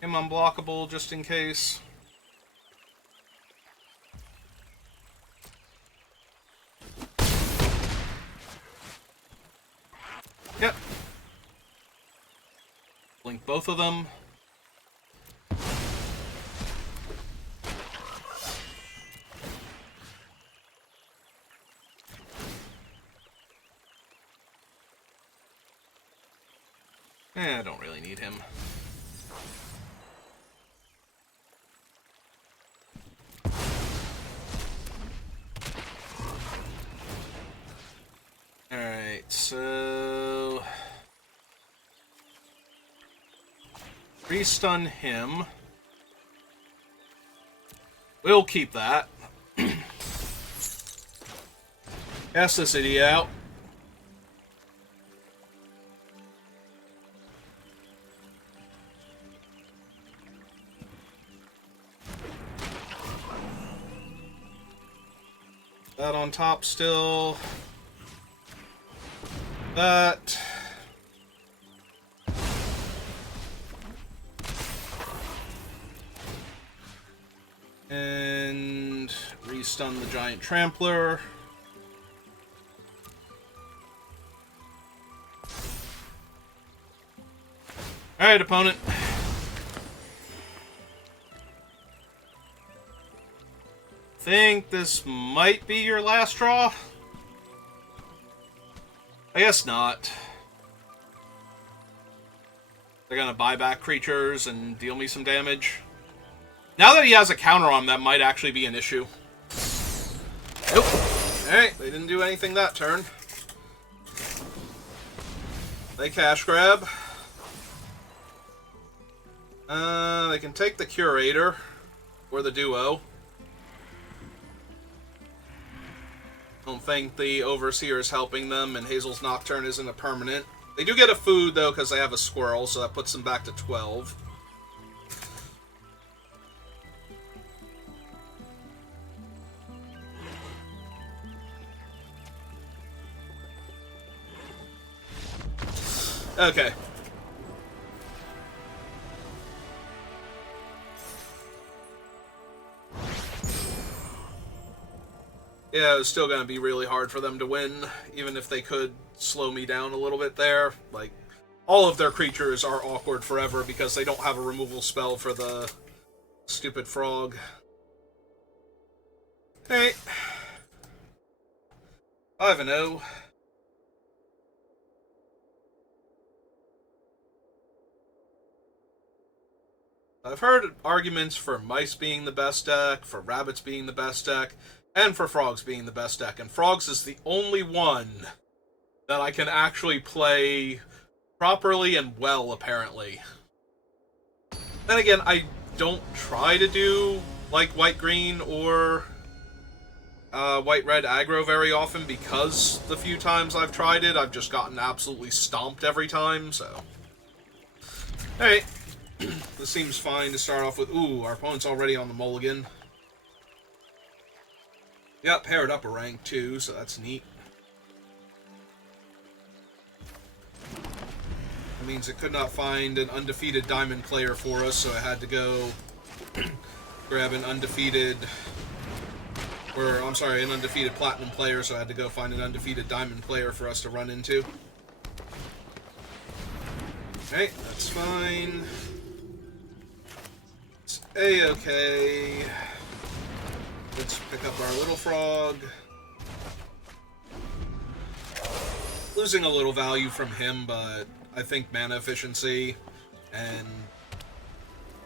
Him unblockable just in case. Yep. Blink both of them. I don't really need him. Alright, so re-stun him. We'll keep that. Cast this idiot out. That on top still. That. And restun the giant trampler. Alright, opponent. Think this might be your last draw? I guess not. They're gonna buy back creatures and deal me some damage. Now that he has a counter on them, that might actually be an issue. Nope. Alright, they didn't do anything that turn. They cash grab. They can take the Curator or the Duo. Don't think the Overseer is helping them, and Hazel's Nocturne isn't a permanent. They do get a food, though, because they have a squirrel, so that puts them back to 12. Okay. Yeah, it was still going to be really hard for them to win, even if they could slow me down a little bit there. Like, all of their creatures are awkward forever because they don't have a removal spell for the stupid frog. Hey. 5-0. I've heard arguments for mice being the best deck, for rabbits being the best deck, and for frogs being the best deck. And frogs is the only one that I can actually play properly and well, apparently. Then again, I don't try to do, like, white-green or white-red aggro very often because the few times I've tried it, I've just gotten absolutely stomped every time, so. Alright. This seems fine to start off with. Ooh, our opponent's already on the mulligan. Yep, paired up a rank too, so that's neat. That means it could not find an undefeated diamond player for us, so I had to go grab an undefeated... Or, I'm sorry, an undefeated platinum player, so I had to go find an undefeated diamond player for us to run into. Okay, that's fine. It's A-okay. Let's pick up our little frog. Losing a little value from him, but I think mana efficiency and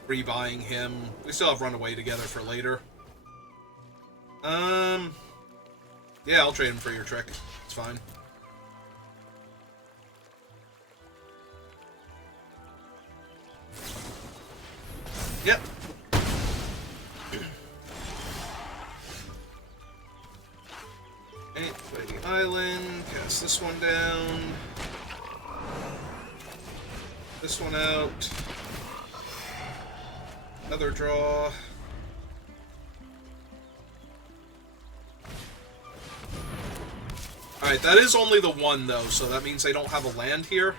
rebuying him. We still have Runaway together for later. Yeah, I'll trade him for your trick. It's fine. Yep. Okay, play the island, cast this one down. This one out. Another draw. Alright, that is only the one, though, so that means they don't have a land here.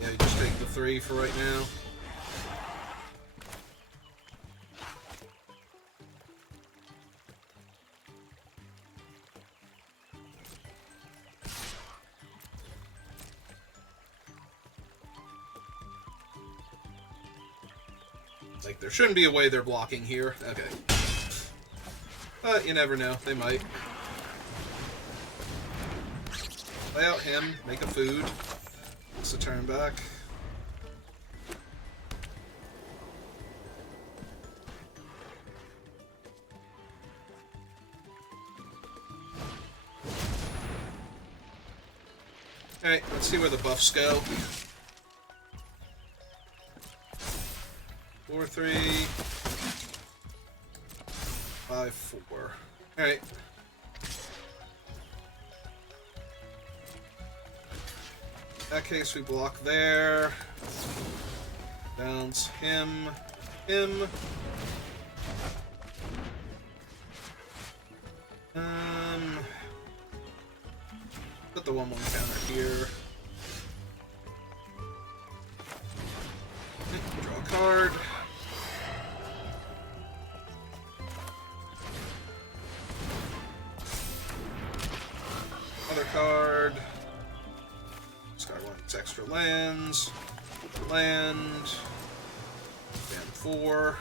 Yeah, you just take the 3 for right now. Like, there shouldn't be a way they're blocking here. Okay. But you never know. They might. Play out him. Make a food. It's a turn back. Alright, let's see where the buffs go. 4-3, 5-4. Alright. In that case, we block there. Bounce him, him. the 1/1 counter here. Draw a card. Another card. This guy wants extra lands. Land. Bam 4.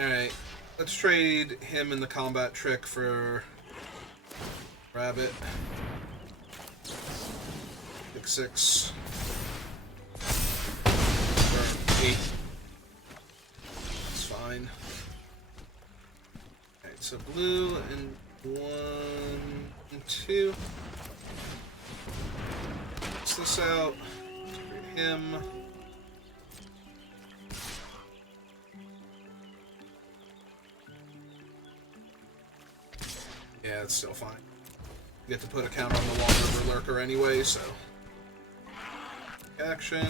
Alright, let's trade him in the combat trick for Rabbit. Pick 6. Or 8. It's fine. Alright, so blue and 1 and 2. Let's this out. Trade him. Yeah, it's still fine. You get to put a counter on the Long River Lurker anyway, so... Action.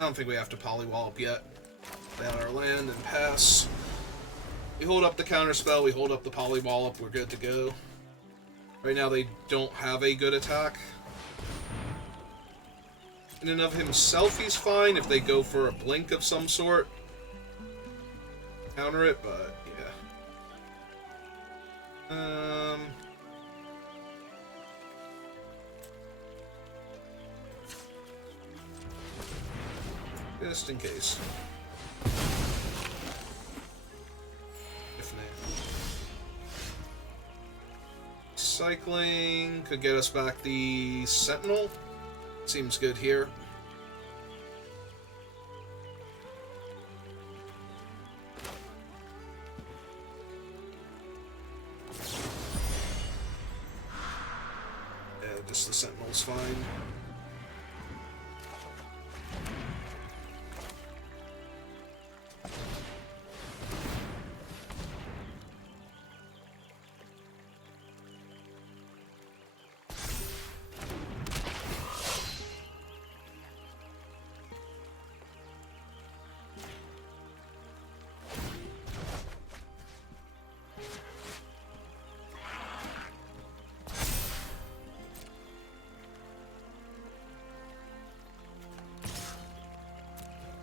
I don't think we have to Polywallop yet. Play out our land and pass. We hold up the counterspell, we hold up the Polywallop, we're good to go. Right now they don't have a good attack. In and of himself he's fine if they go for a blink of some sort. Counter it, but yeah. Just in case. If not. Cycling could get us back the Sentinel. Seems good here. Yeah, just the Sentinel's fine.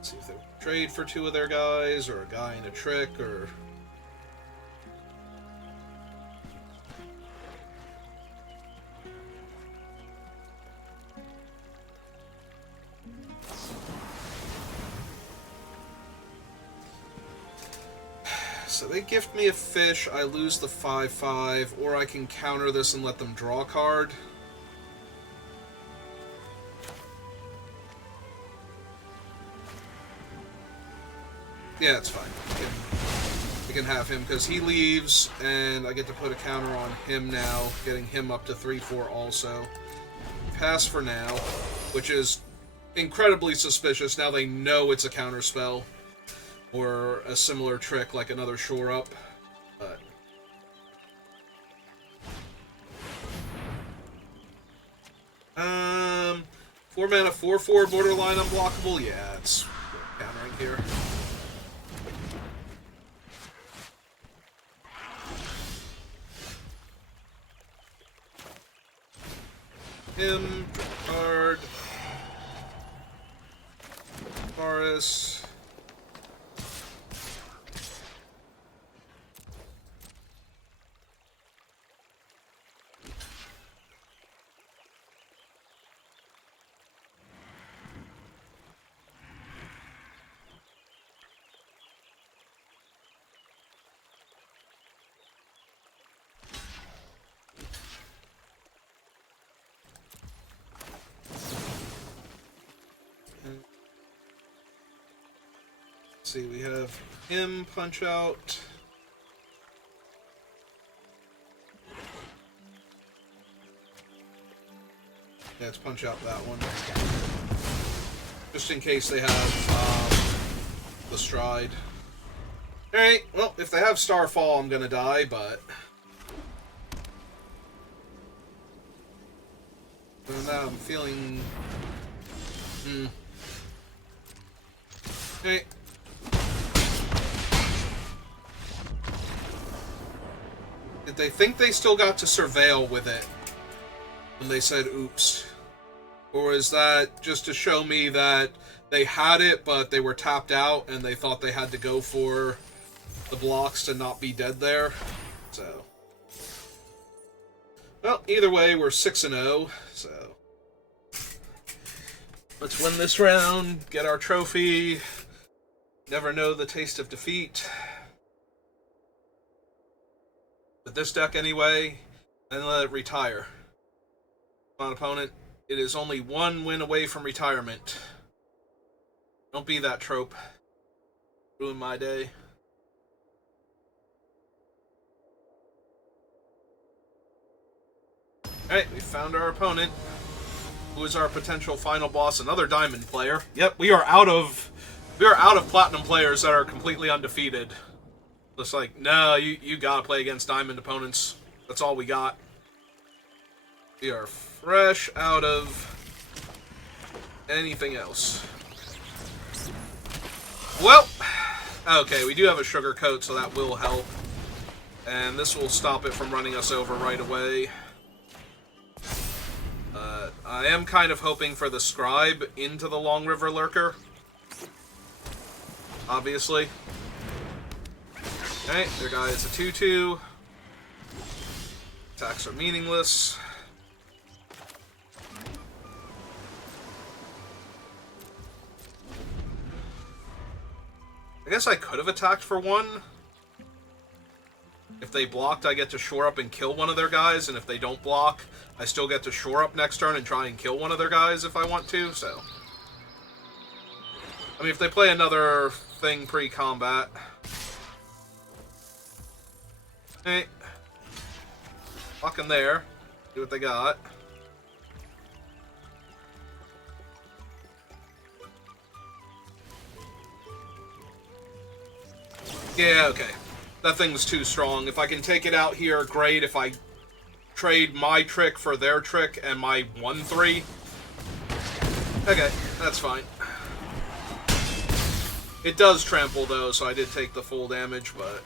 See if they trade for 2 of their guys, or a guy in a trick, or... So they gift me a fish, I lose the 5/5, or I can counter this and let them draw a card. Yeah, it's fine. We can have him, because he leaves, and I get to put a counter on him now, getting him up to 3/4 also. Pass for now, which is incredibly suspicious. Now they know it's a counter spell, or a similar trick like another shore up. But 4 mana 4/4 borderline unblockable. Yeah, it's countering here. Him, card, Forest. see, we have him punch out. Yeah, let's punch out that one. Just in case they have the stride. Alright, well, if they have Starfall, I'm gonna die, but... now I'm feeling... Okay. Did they think they still got to surveil with it when they said oops? Or is that just to show me that they had it, but they were tapped out and they thought they had to go for the blocks to not be dead there? So... well, either way, we're 6-0, so... let's win this round, get our trophy, never know the taste of defeat. With this deck anyway, then let it retire. Come on, opponent. It is only one win away from retirement. Don't be that trope. Ruin my day. Alright, we found our opponent. Who is our potential final boss? Another diamond player. Yep, we are out of platinum players that are completely undefeated. It's like, no, you gotta play against diamond opponents. That's all we got. We are fresh out of anything else. Well, okay, we do have a sugar coat, so that will help. And this will stop it from running us over right away. I am kind of hoping for the Scribe into the Long River Lurker. Obviously. Okay, their guy is a 2-2. Attacks are meaningless. I guess I could have attacked for one. If they blocked, I get to shore up and kill one of their guys, and if they don't block, I still get to shore up next turn and try and kill one of their guys if I want to, so... I mean, if they play another thing pre-combat... Hey. Lock in there. Do what they got. Yeah, okay. That thing was too strong. If I can take it out here, great. If I trade my trick for their trick and my 1-3... okay, that's fine. It does trample, though, so I did take the full damage, but...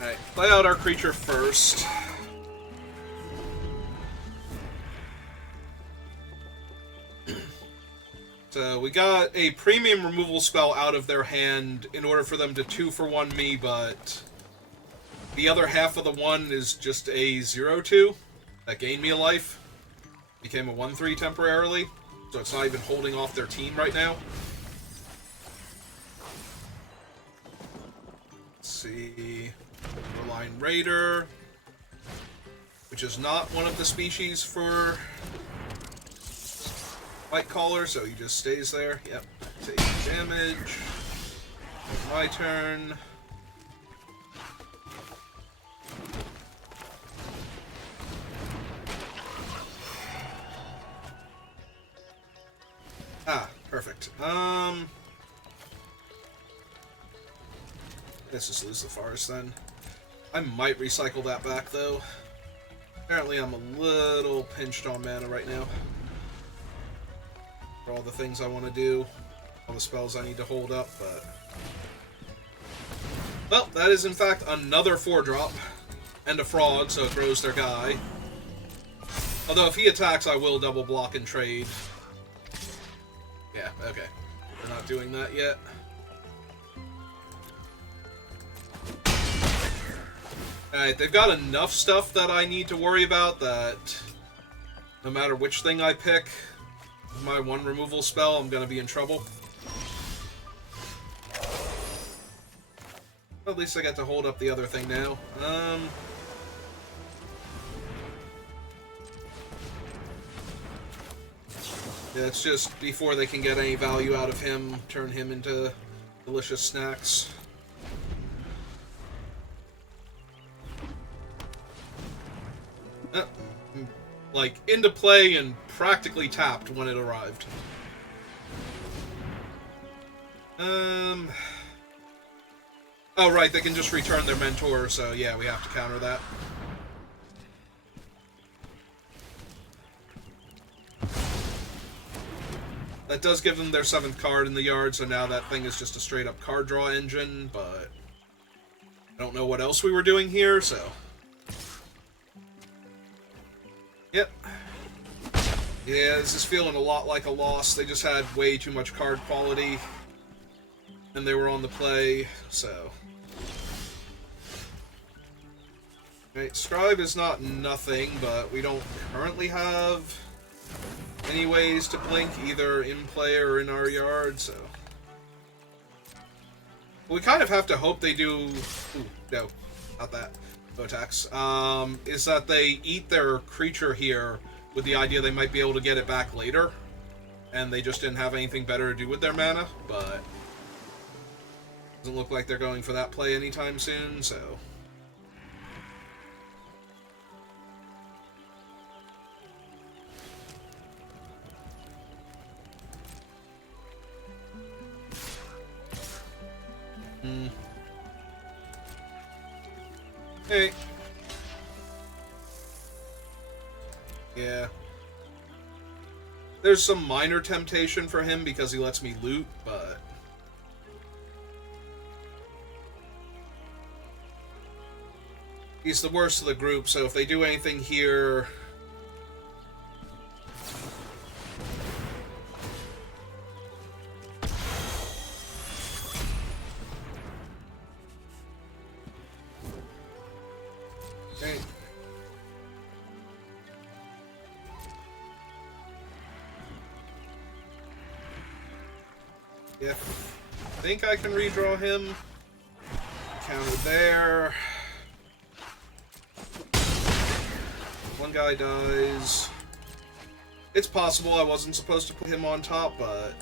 alright, play out our creature first. So, we got a premium removal spell out of their hand in order for them to 2-for-1 me, but the other half of the 1 is just a 0-2 that gained me a life. Became a 1-3 temporarily, so it's not even holding off their team right now. Let's see... Line Raider, which is not one of the species for White Collar, so he just stays there. Yep. Take damage. My turn. Ah, perfect. Let's just lose the forest then. I might recycle that back, though. Apparently I'm a little pinched on mana right now. For all the things I want to do. All the spells I need to hold up, but... well, that is in fact another 4-drop. And a frog, so it throws their guy. Although if he attacks, I will double block and trade. Yeah, okay. We're not doing that yet. Alright, they've got enough stuff that I need to worry about that no matter which thing I pick, my 1 removal spell, I'm gonna be in trouble. Well, at least I get to hold up the other thing now. Yeah, it's just before they can get any value out of him, turn him into delicious snacks. Like, into play and practically tapped when it arrived. Oh, right, they can just return their mentor, so yeah, we have to counter that. That does give them their 7th card in the yard, so now that thing is just a straight-up card draw engine, but I don't know what else we were doing here, so... Yep. Yeah, this is feeling a lot like a loss. They just had way too much card quality, and they were on the play, so... Okay, Scribe is not nothing, but we don't currently have any ways to blink, either in play or in our yard, so... We kind of have to hope they do... Ooh, no, not that. Botax. Is that they eat their creature here with the idea they might be able to get it back later, and they just didn't have anything better to do with their mana, but... Doesn't look like they're going for that play anytime soon, so... Hey. Yeah. There's some minor temptation for him because he lets me loot, but... He's the worst of the group, so if they do anything here... Okay. Yeah. I think I can redraw him. Counter there. One guy dies. It's possible I wasn't supposed to put him on top, but...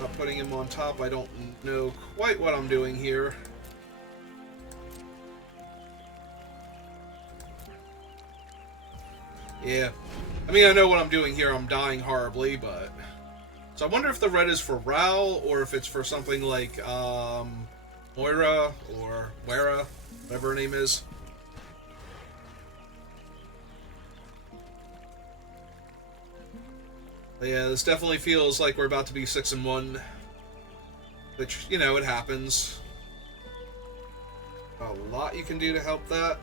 Not putting him on top, I don't know quite what I'm doing here. Yeah. I mean, I know what I'm doing here. I'm dying horribly, but... So I wonder if the red is for Ral, or if it's for something like, Moira, or Wera, whatever her name is. But yeah, this definitely feels like we're about to be 6-1. Which, you know, it happens. A lot you can do to help that.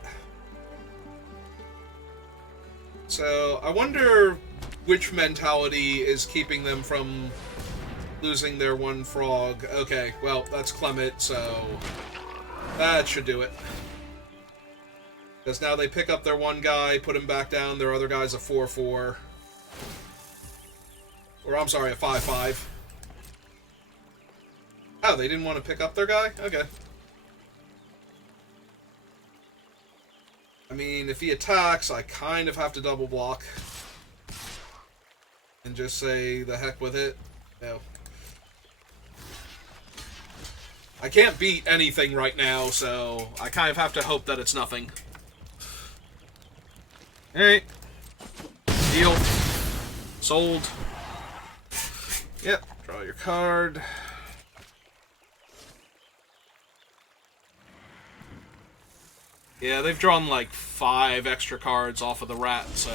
So, I wonder which mentality is keeping them from losing their one frog. Okay, well, that's Clement, so that should do it. Because now they pick up their one guy, put him back down, their other guy's a 4-4. Or, I'm sorry, a 5-5. Oh, they didn't want to pick up their guy? Okay. I mean, if he attacks, I kind of have to double block. And just say, the heck with it. No. I can't beat anything right now, so I kind of have to hope that it's nothing. Alright. Deal. Sold. Yep. Draw your card. Yeah, they've drawn like 5 extra cards off of the rat, so...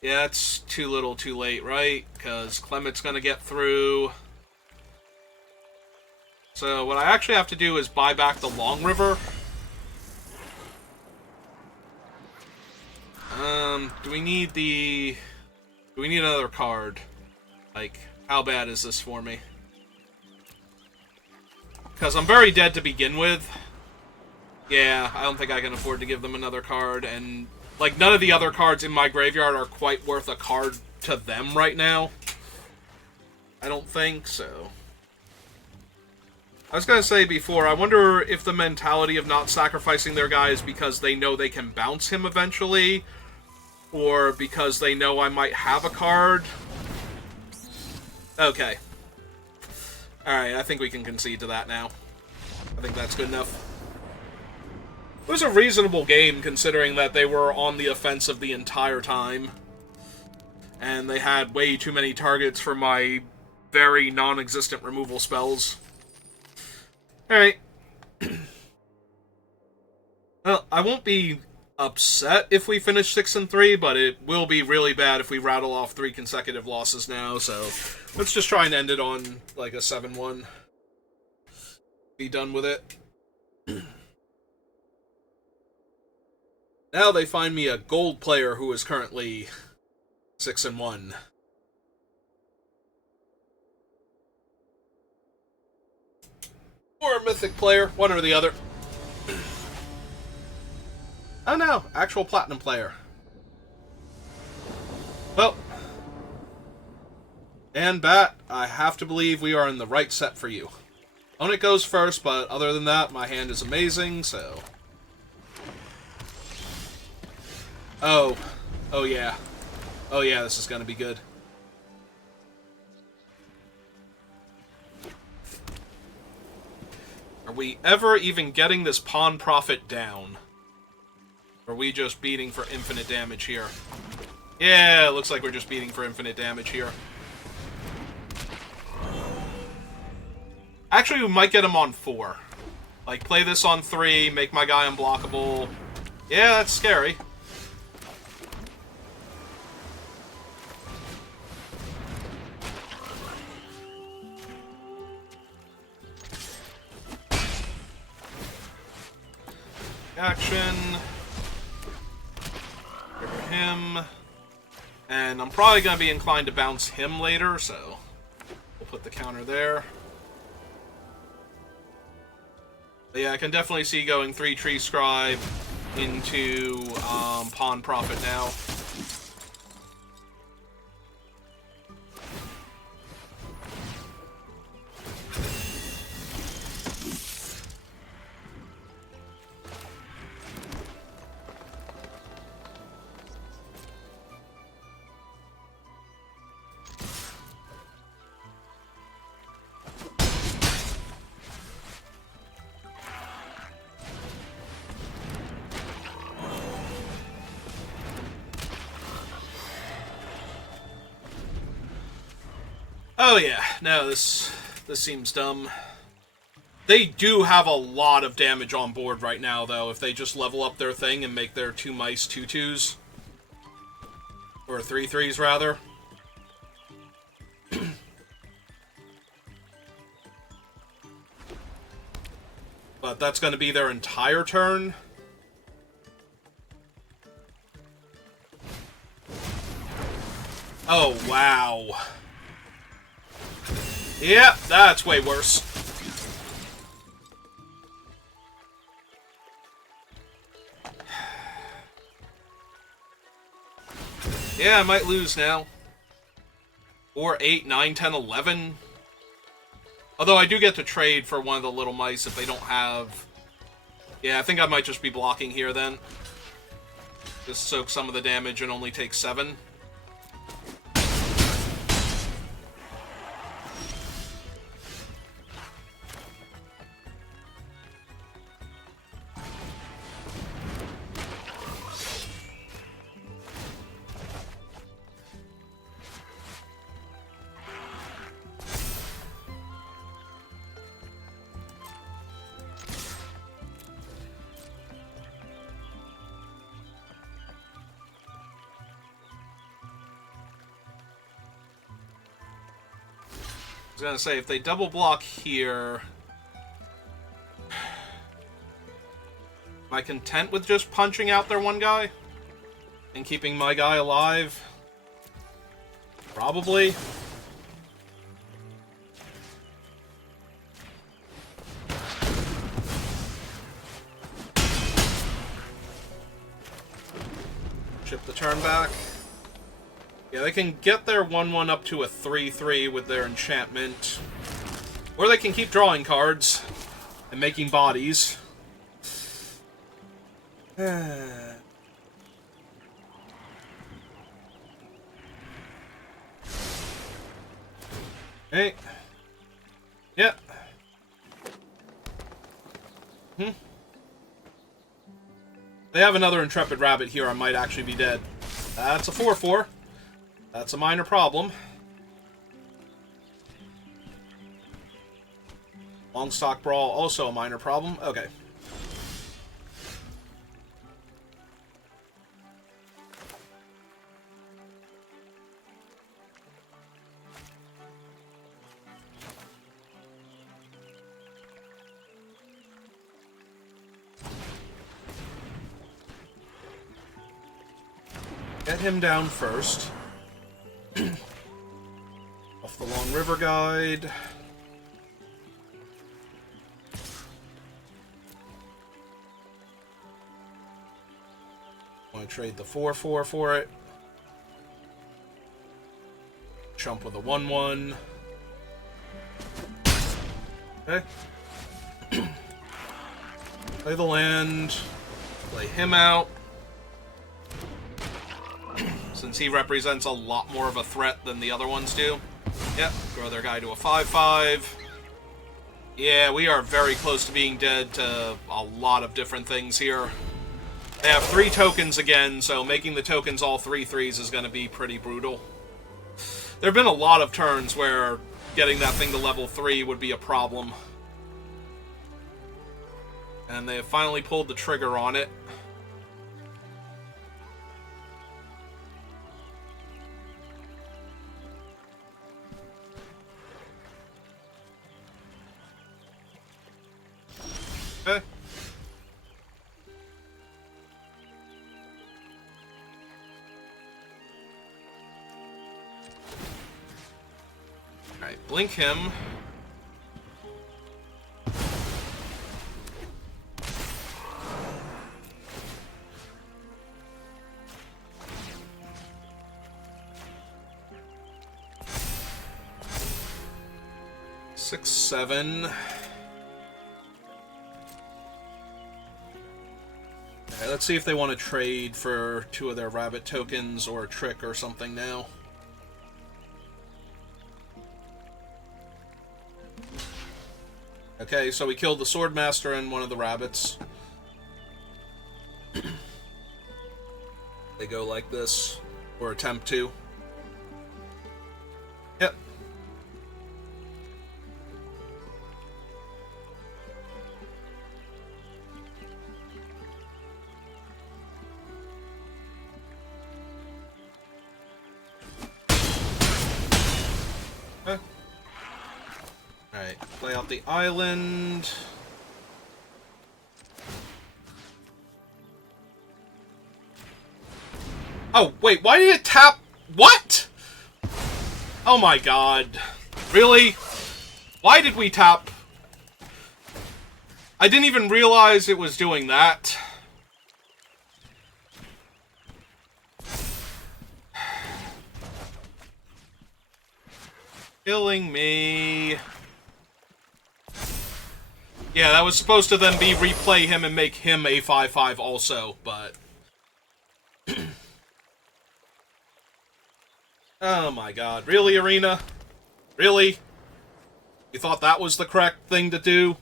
Yeah, it's too little too late, right? Because Clement's gonna get through. So what I actually have to do is buy back the Long River. Do we need the... Do we need another card? Like... How bad is this for me? Because I'm very dead to begin with. Yeah, I don't think I can afford to give them another card, and, like, none of the other cards in my graveyard are quite worth a card to them right now. I don't think, so... I was going to say before, I wonder if the mentality of not sacrificing their guy is because they know they can bounce him eventually, or because they know I might have a card. Okay. Alright, I think we can concede to that now. I think that's good enough. It was a reasonable game, considering that they were on the offensive the entire time. And they had way too many targets for my very non-existent removal spells. Alright. Well, I won't be upset if we finish 6-3, but it will be really bad if we rattle off 3 consecutive losses now, so let's just try and end it on, like, a 7-1. Be done with it. Now they find me a gold player who is currently 6-1. Or a mythic player, one or the other. Oh no, actual platinum player. Well, and Bat, I have to believe we are in the right set for you. Opponent goes first, but other than that, my hand is amazing, so... Oh. Oh yeah. Oh yeah, this is gonna be good. Are we ever even getting this pawn profit down? Or are we just beating for infinite damage here? Yeah, it looks like we're just beating for infinite damage here. Actually, we might get him on 4. Like, play this on 3, make my guy unblockable. Yeah, that's scary. Action. For him. And I'm probably going to be inclined to bounce him later, so we'll put the counter there. But yeah, I can definitely see going 3 Tree Scribe into Pawn Prophet now. Oh yeah, no, this seems dumb. They do have a lot of damage on board right now, though, if they just level up their thing and make their 2 mice 2/2s. Or 3/3s, rather. But that's going to be their entire turn. Oh, wow. Yeah, that's way worse. Yeah, I might lose now. Or 8, 9, 10, 11. Although I do get to trade for one of the little mice if they don't have... Yeah, I think I might just be blocking here then. Just soak some of the damage and only take 7. I was gonna say, if they double block here... Am I content with just punching out their one guy? And keeping my guy alive? Probably. Chip the turn back. Yeah, they can get their 1-1 up to a 3-3 with their enchantment. Or they can keep drawing cards and making bodies. Hey. Yeah. They have another Intrepid Rabbit here, I might actually be dead. That's a 4-4. That's a minor problem. Longstock Brawl, also a minor problem. Okay. Get him down first. Off the Long River Guide. Want to trade the 4-4 for it. Chump with a 1-1. Okay. Play the land. Play him out. Since he represents a lot more of a threat than the other ones do. Yep, throw their guy to a 5-5. Yeah, we are very close to being dead to a lot of different things here. They have 3 tokens again, so making the tokens all 3/3s is going to be pretty brutal. There have been a lot of turns where getting that thing to level 3 would be a problem. And they have finally pulled the trigger on it. Okay. Alright, blink him. Six, 7. Alright, let's see if they want to trade for 2 of their rabbit tokens or a trick or something now. Okay, so we killed the Swordmaster and one of the rabbits. They go like this, or attempt to. Yep. Okay. Alright, play out the island. Oh, wait, why did it tap? What? Oh my god. Really? Why did we tap? I didn't even realize it was doing that. Killing me. Yeah, that was supposed to then be replay him and make him a 5-5 also, but... Oh my god. Really, Arena? Really? You thought that was the correct thing to do?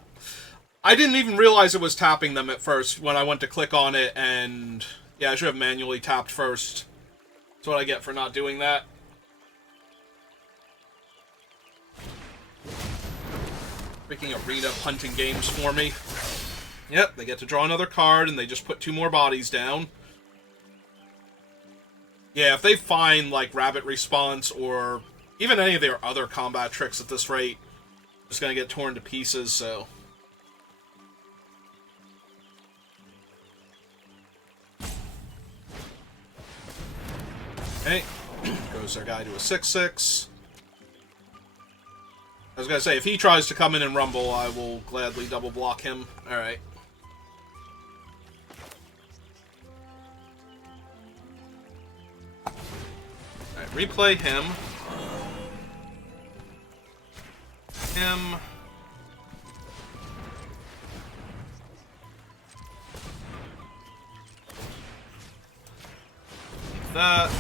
I didn't even realize it was tapping them at first when I went to click on it, and... Yeah, I should have manually tapped first. That's what I get for not doing that. Freaking Arena punting games for me. Yep, they get to draw another card, and they just put 2 more bodies down. Yeah, if they find, like, Rabbit Response or even any of their other combat tricks at this rate, just gonna get torn to pieces, so... Okay, goes their guy to a 6-6. I was gonna say, if he tries to come in and rumble, I will gladly double block him. Alright. Alright, replay him. with that.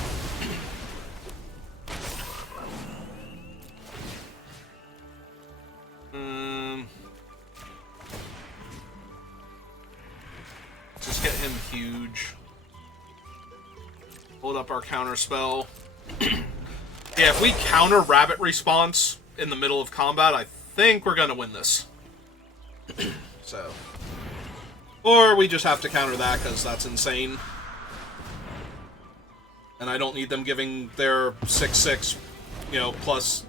Just get him huge. Hold up our counter spell. Yeah, if we counter rabbit response in the middle of combat, I think we're gonna win this. So. Or we just have to counter that, because that's insane. And I don't need them giving their 6/6, you know, plus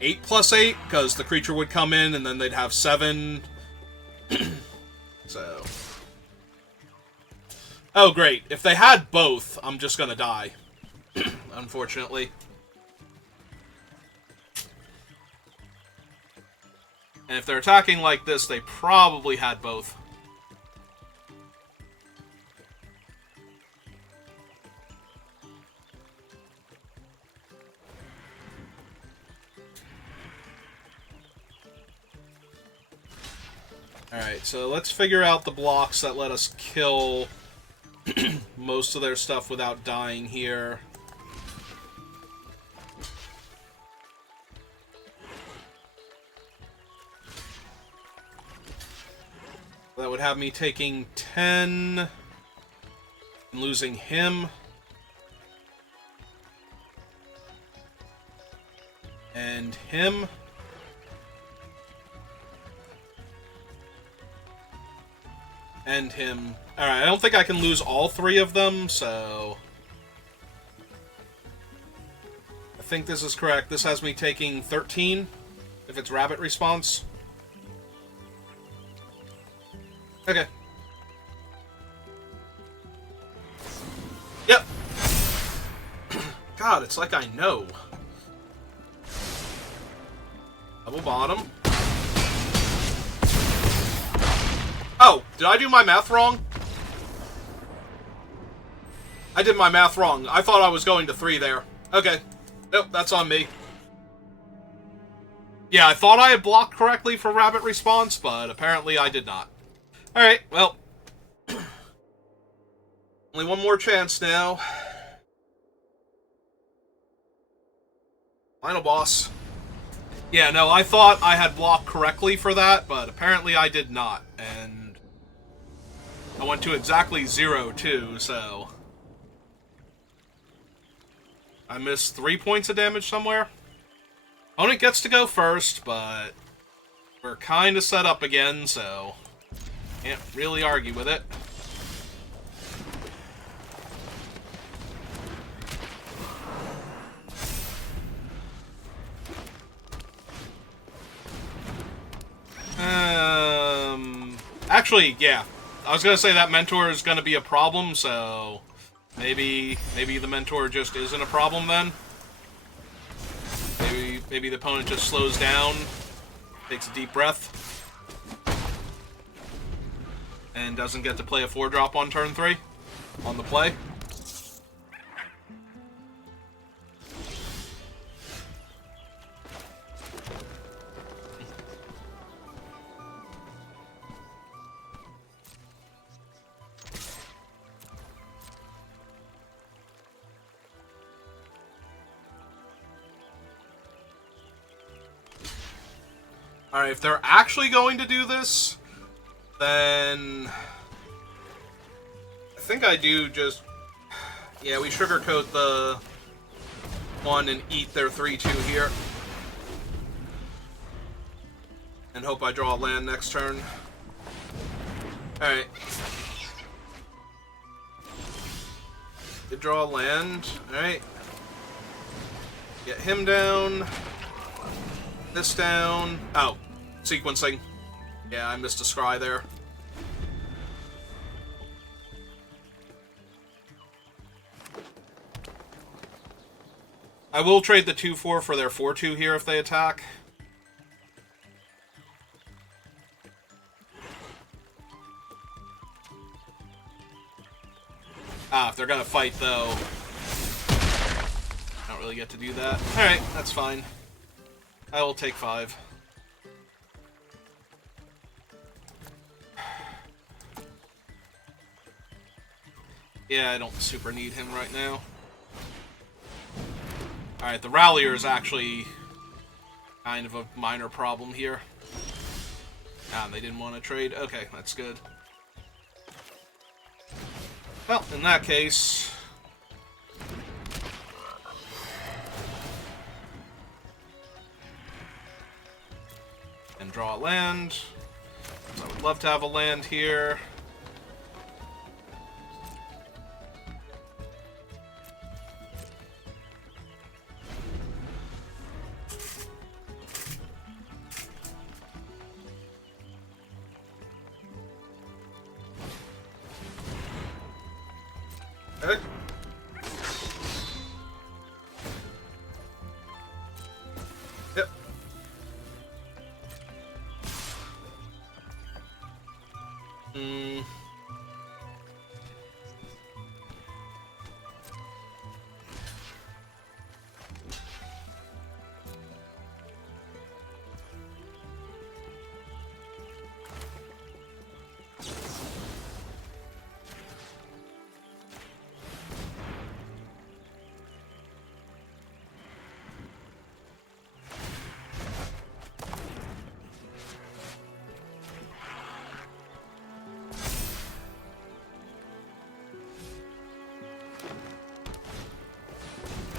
8/8, because the creature would come in, and then they'd have 7. So. Oh, great. If they had both, I'm just gonna die. Unfortunately. And if they're attacking like this, they probably had both. Alright, so let's figure out the blocks that let us kill most of their stuff without dying here. That would have me taking 10 and losing him. And him. And him. Alright, I don't think I can lose all 3 of them, so... I think this is correct. This has me taking 13, if it's rabbit response. Okay. Yep. God, it's like I know. Double bottom. Oh, did I do my math wrong? I did my math wrong. I thought I was going to 3 there. Okay. Nope, that's on me. Yeah, I thought I had blocked correctly for rabbit response, but apparently I did not. Alright, well. Only one more chance now. Final boss. Yeah, no, I thought I had blocked correctly for that, but apparently I did not, and I went to exactly 0, too, so... I missed 3 points of damage somewhere. Opponent gets to go first, but we're kind of set up again, so can't really argue with it. Actually, yeah. I was gonna say that mentor is gonna be a problem, so maybe the mentor just isn't a problem then. Maybe the opponent just slows down, takes a deep breath, and doesn't get to play a 4-drop on turn 3 on the play. Alright, if they're actually going to do this, then I think I do just... Yeah, we sugarcoat the 1 and eat their 3/2 here. And hope I draw a land next turn. Alright. Did draw a land. Alright. Get him down. This down. Oh, sequencing. Yeah, I missed a scry there. I will trade the 2/4 for their 4/2 here if they attack. Ah, if they're gonna fight, though, I don't really get to do that. Alright, that's fine. I will take 5. Yeah, I don't super need him right now. Alright, the Rallier is actually kind of a minor problem here. Ah, they didn't want to trade? Okay, that's good. Well, in that case... and draw a land. I would love to have a land here. Okay. Yep.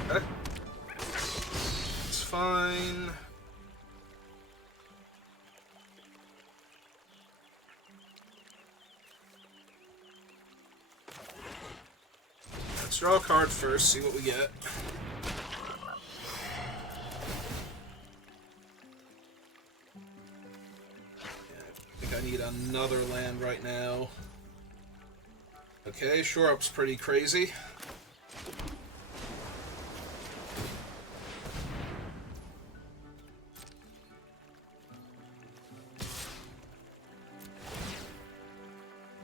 Okay. It's fine. Let's draw a card first, see what we get. I think I need another land right now. Okay, Shore Up's pretty crazy.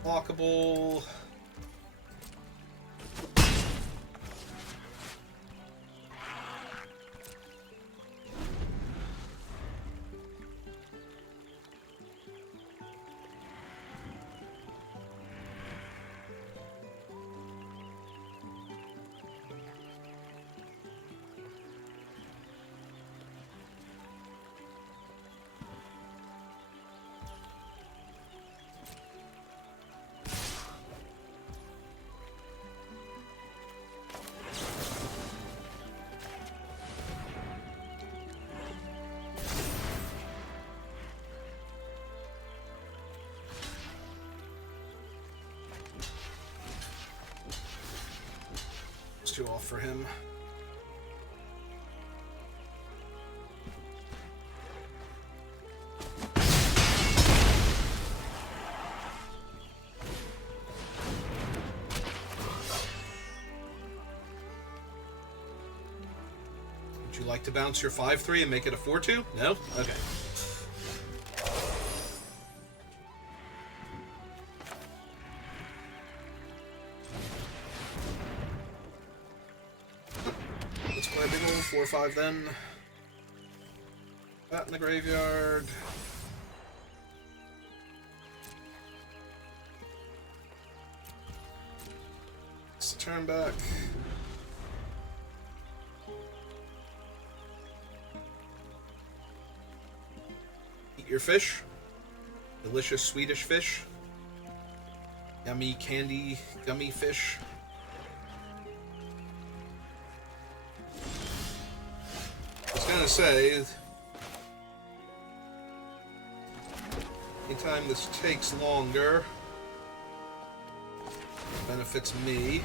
Blockable. It's too off for him. Would you like to bounce your 5/3 and make it a 4/2? No? Okay. Let's play a big old 4/5 then. That in the graveyard. It's a turn back. Eat your fish. Delicious Swedish fish. Yummy candy gummy fish. I was gonna say, anytime this takes longer, benefits me.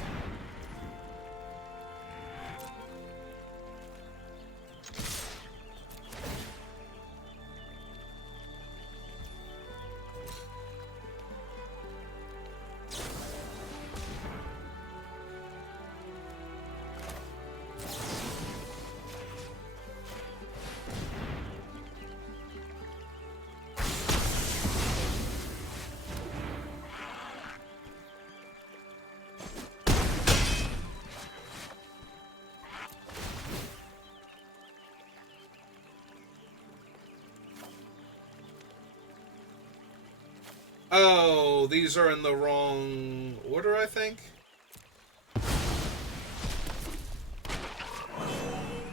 Oh, these are in the wrong order, I think?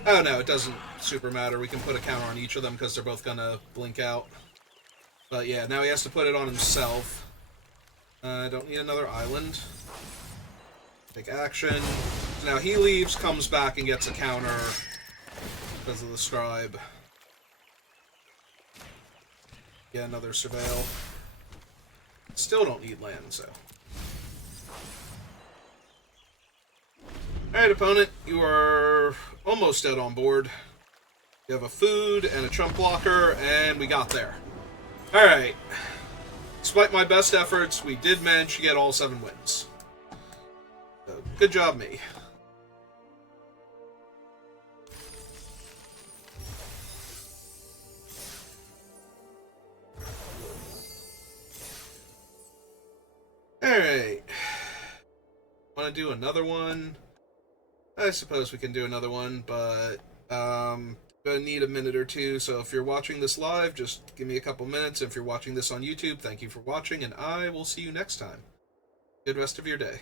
Oh no, it doesn't super matter. We can put a counter on each of them because they're both gonna blink out. But yeah, now he has to put it on himself. I don't need another island. Take action. So now he leaves, comes back, and gets a counter because of the scribe. Yeah, another surveil. Still don't need land, so. Alright, opponent, you are almost dead on board. You have a food and a chump blocker, and we got there. Alright. Despite my best efforts, we did manage to get all 7 wins. So, good job, me. Alright. Want to do another one? I suppose we can do another one, but gonna need a minute or two, so if you're watching this live, just give me a couple minutes. If you're watching this on YouTube, thank you for watching, and I will see you next time. Good rest of your day.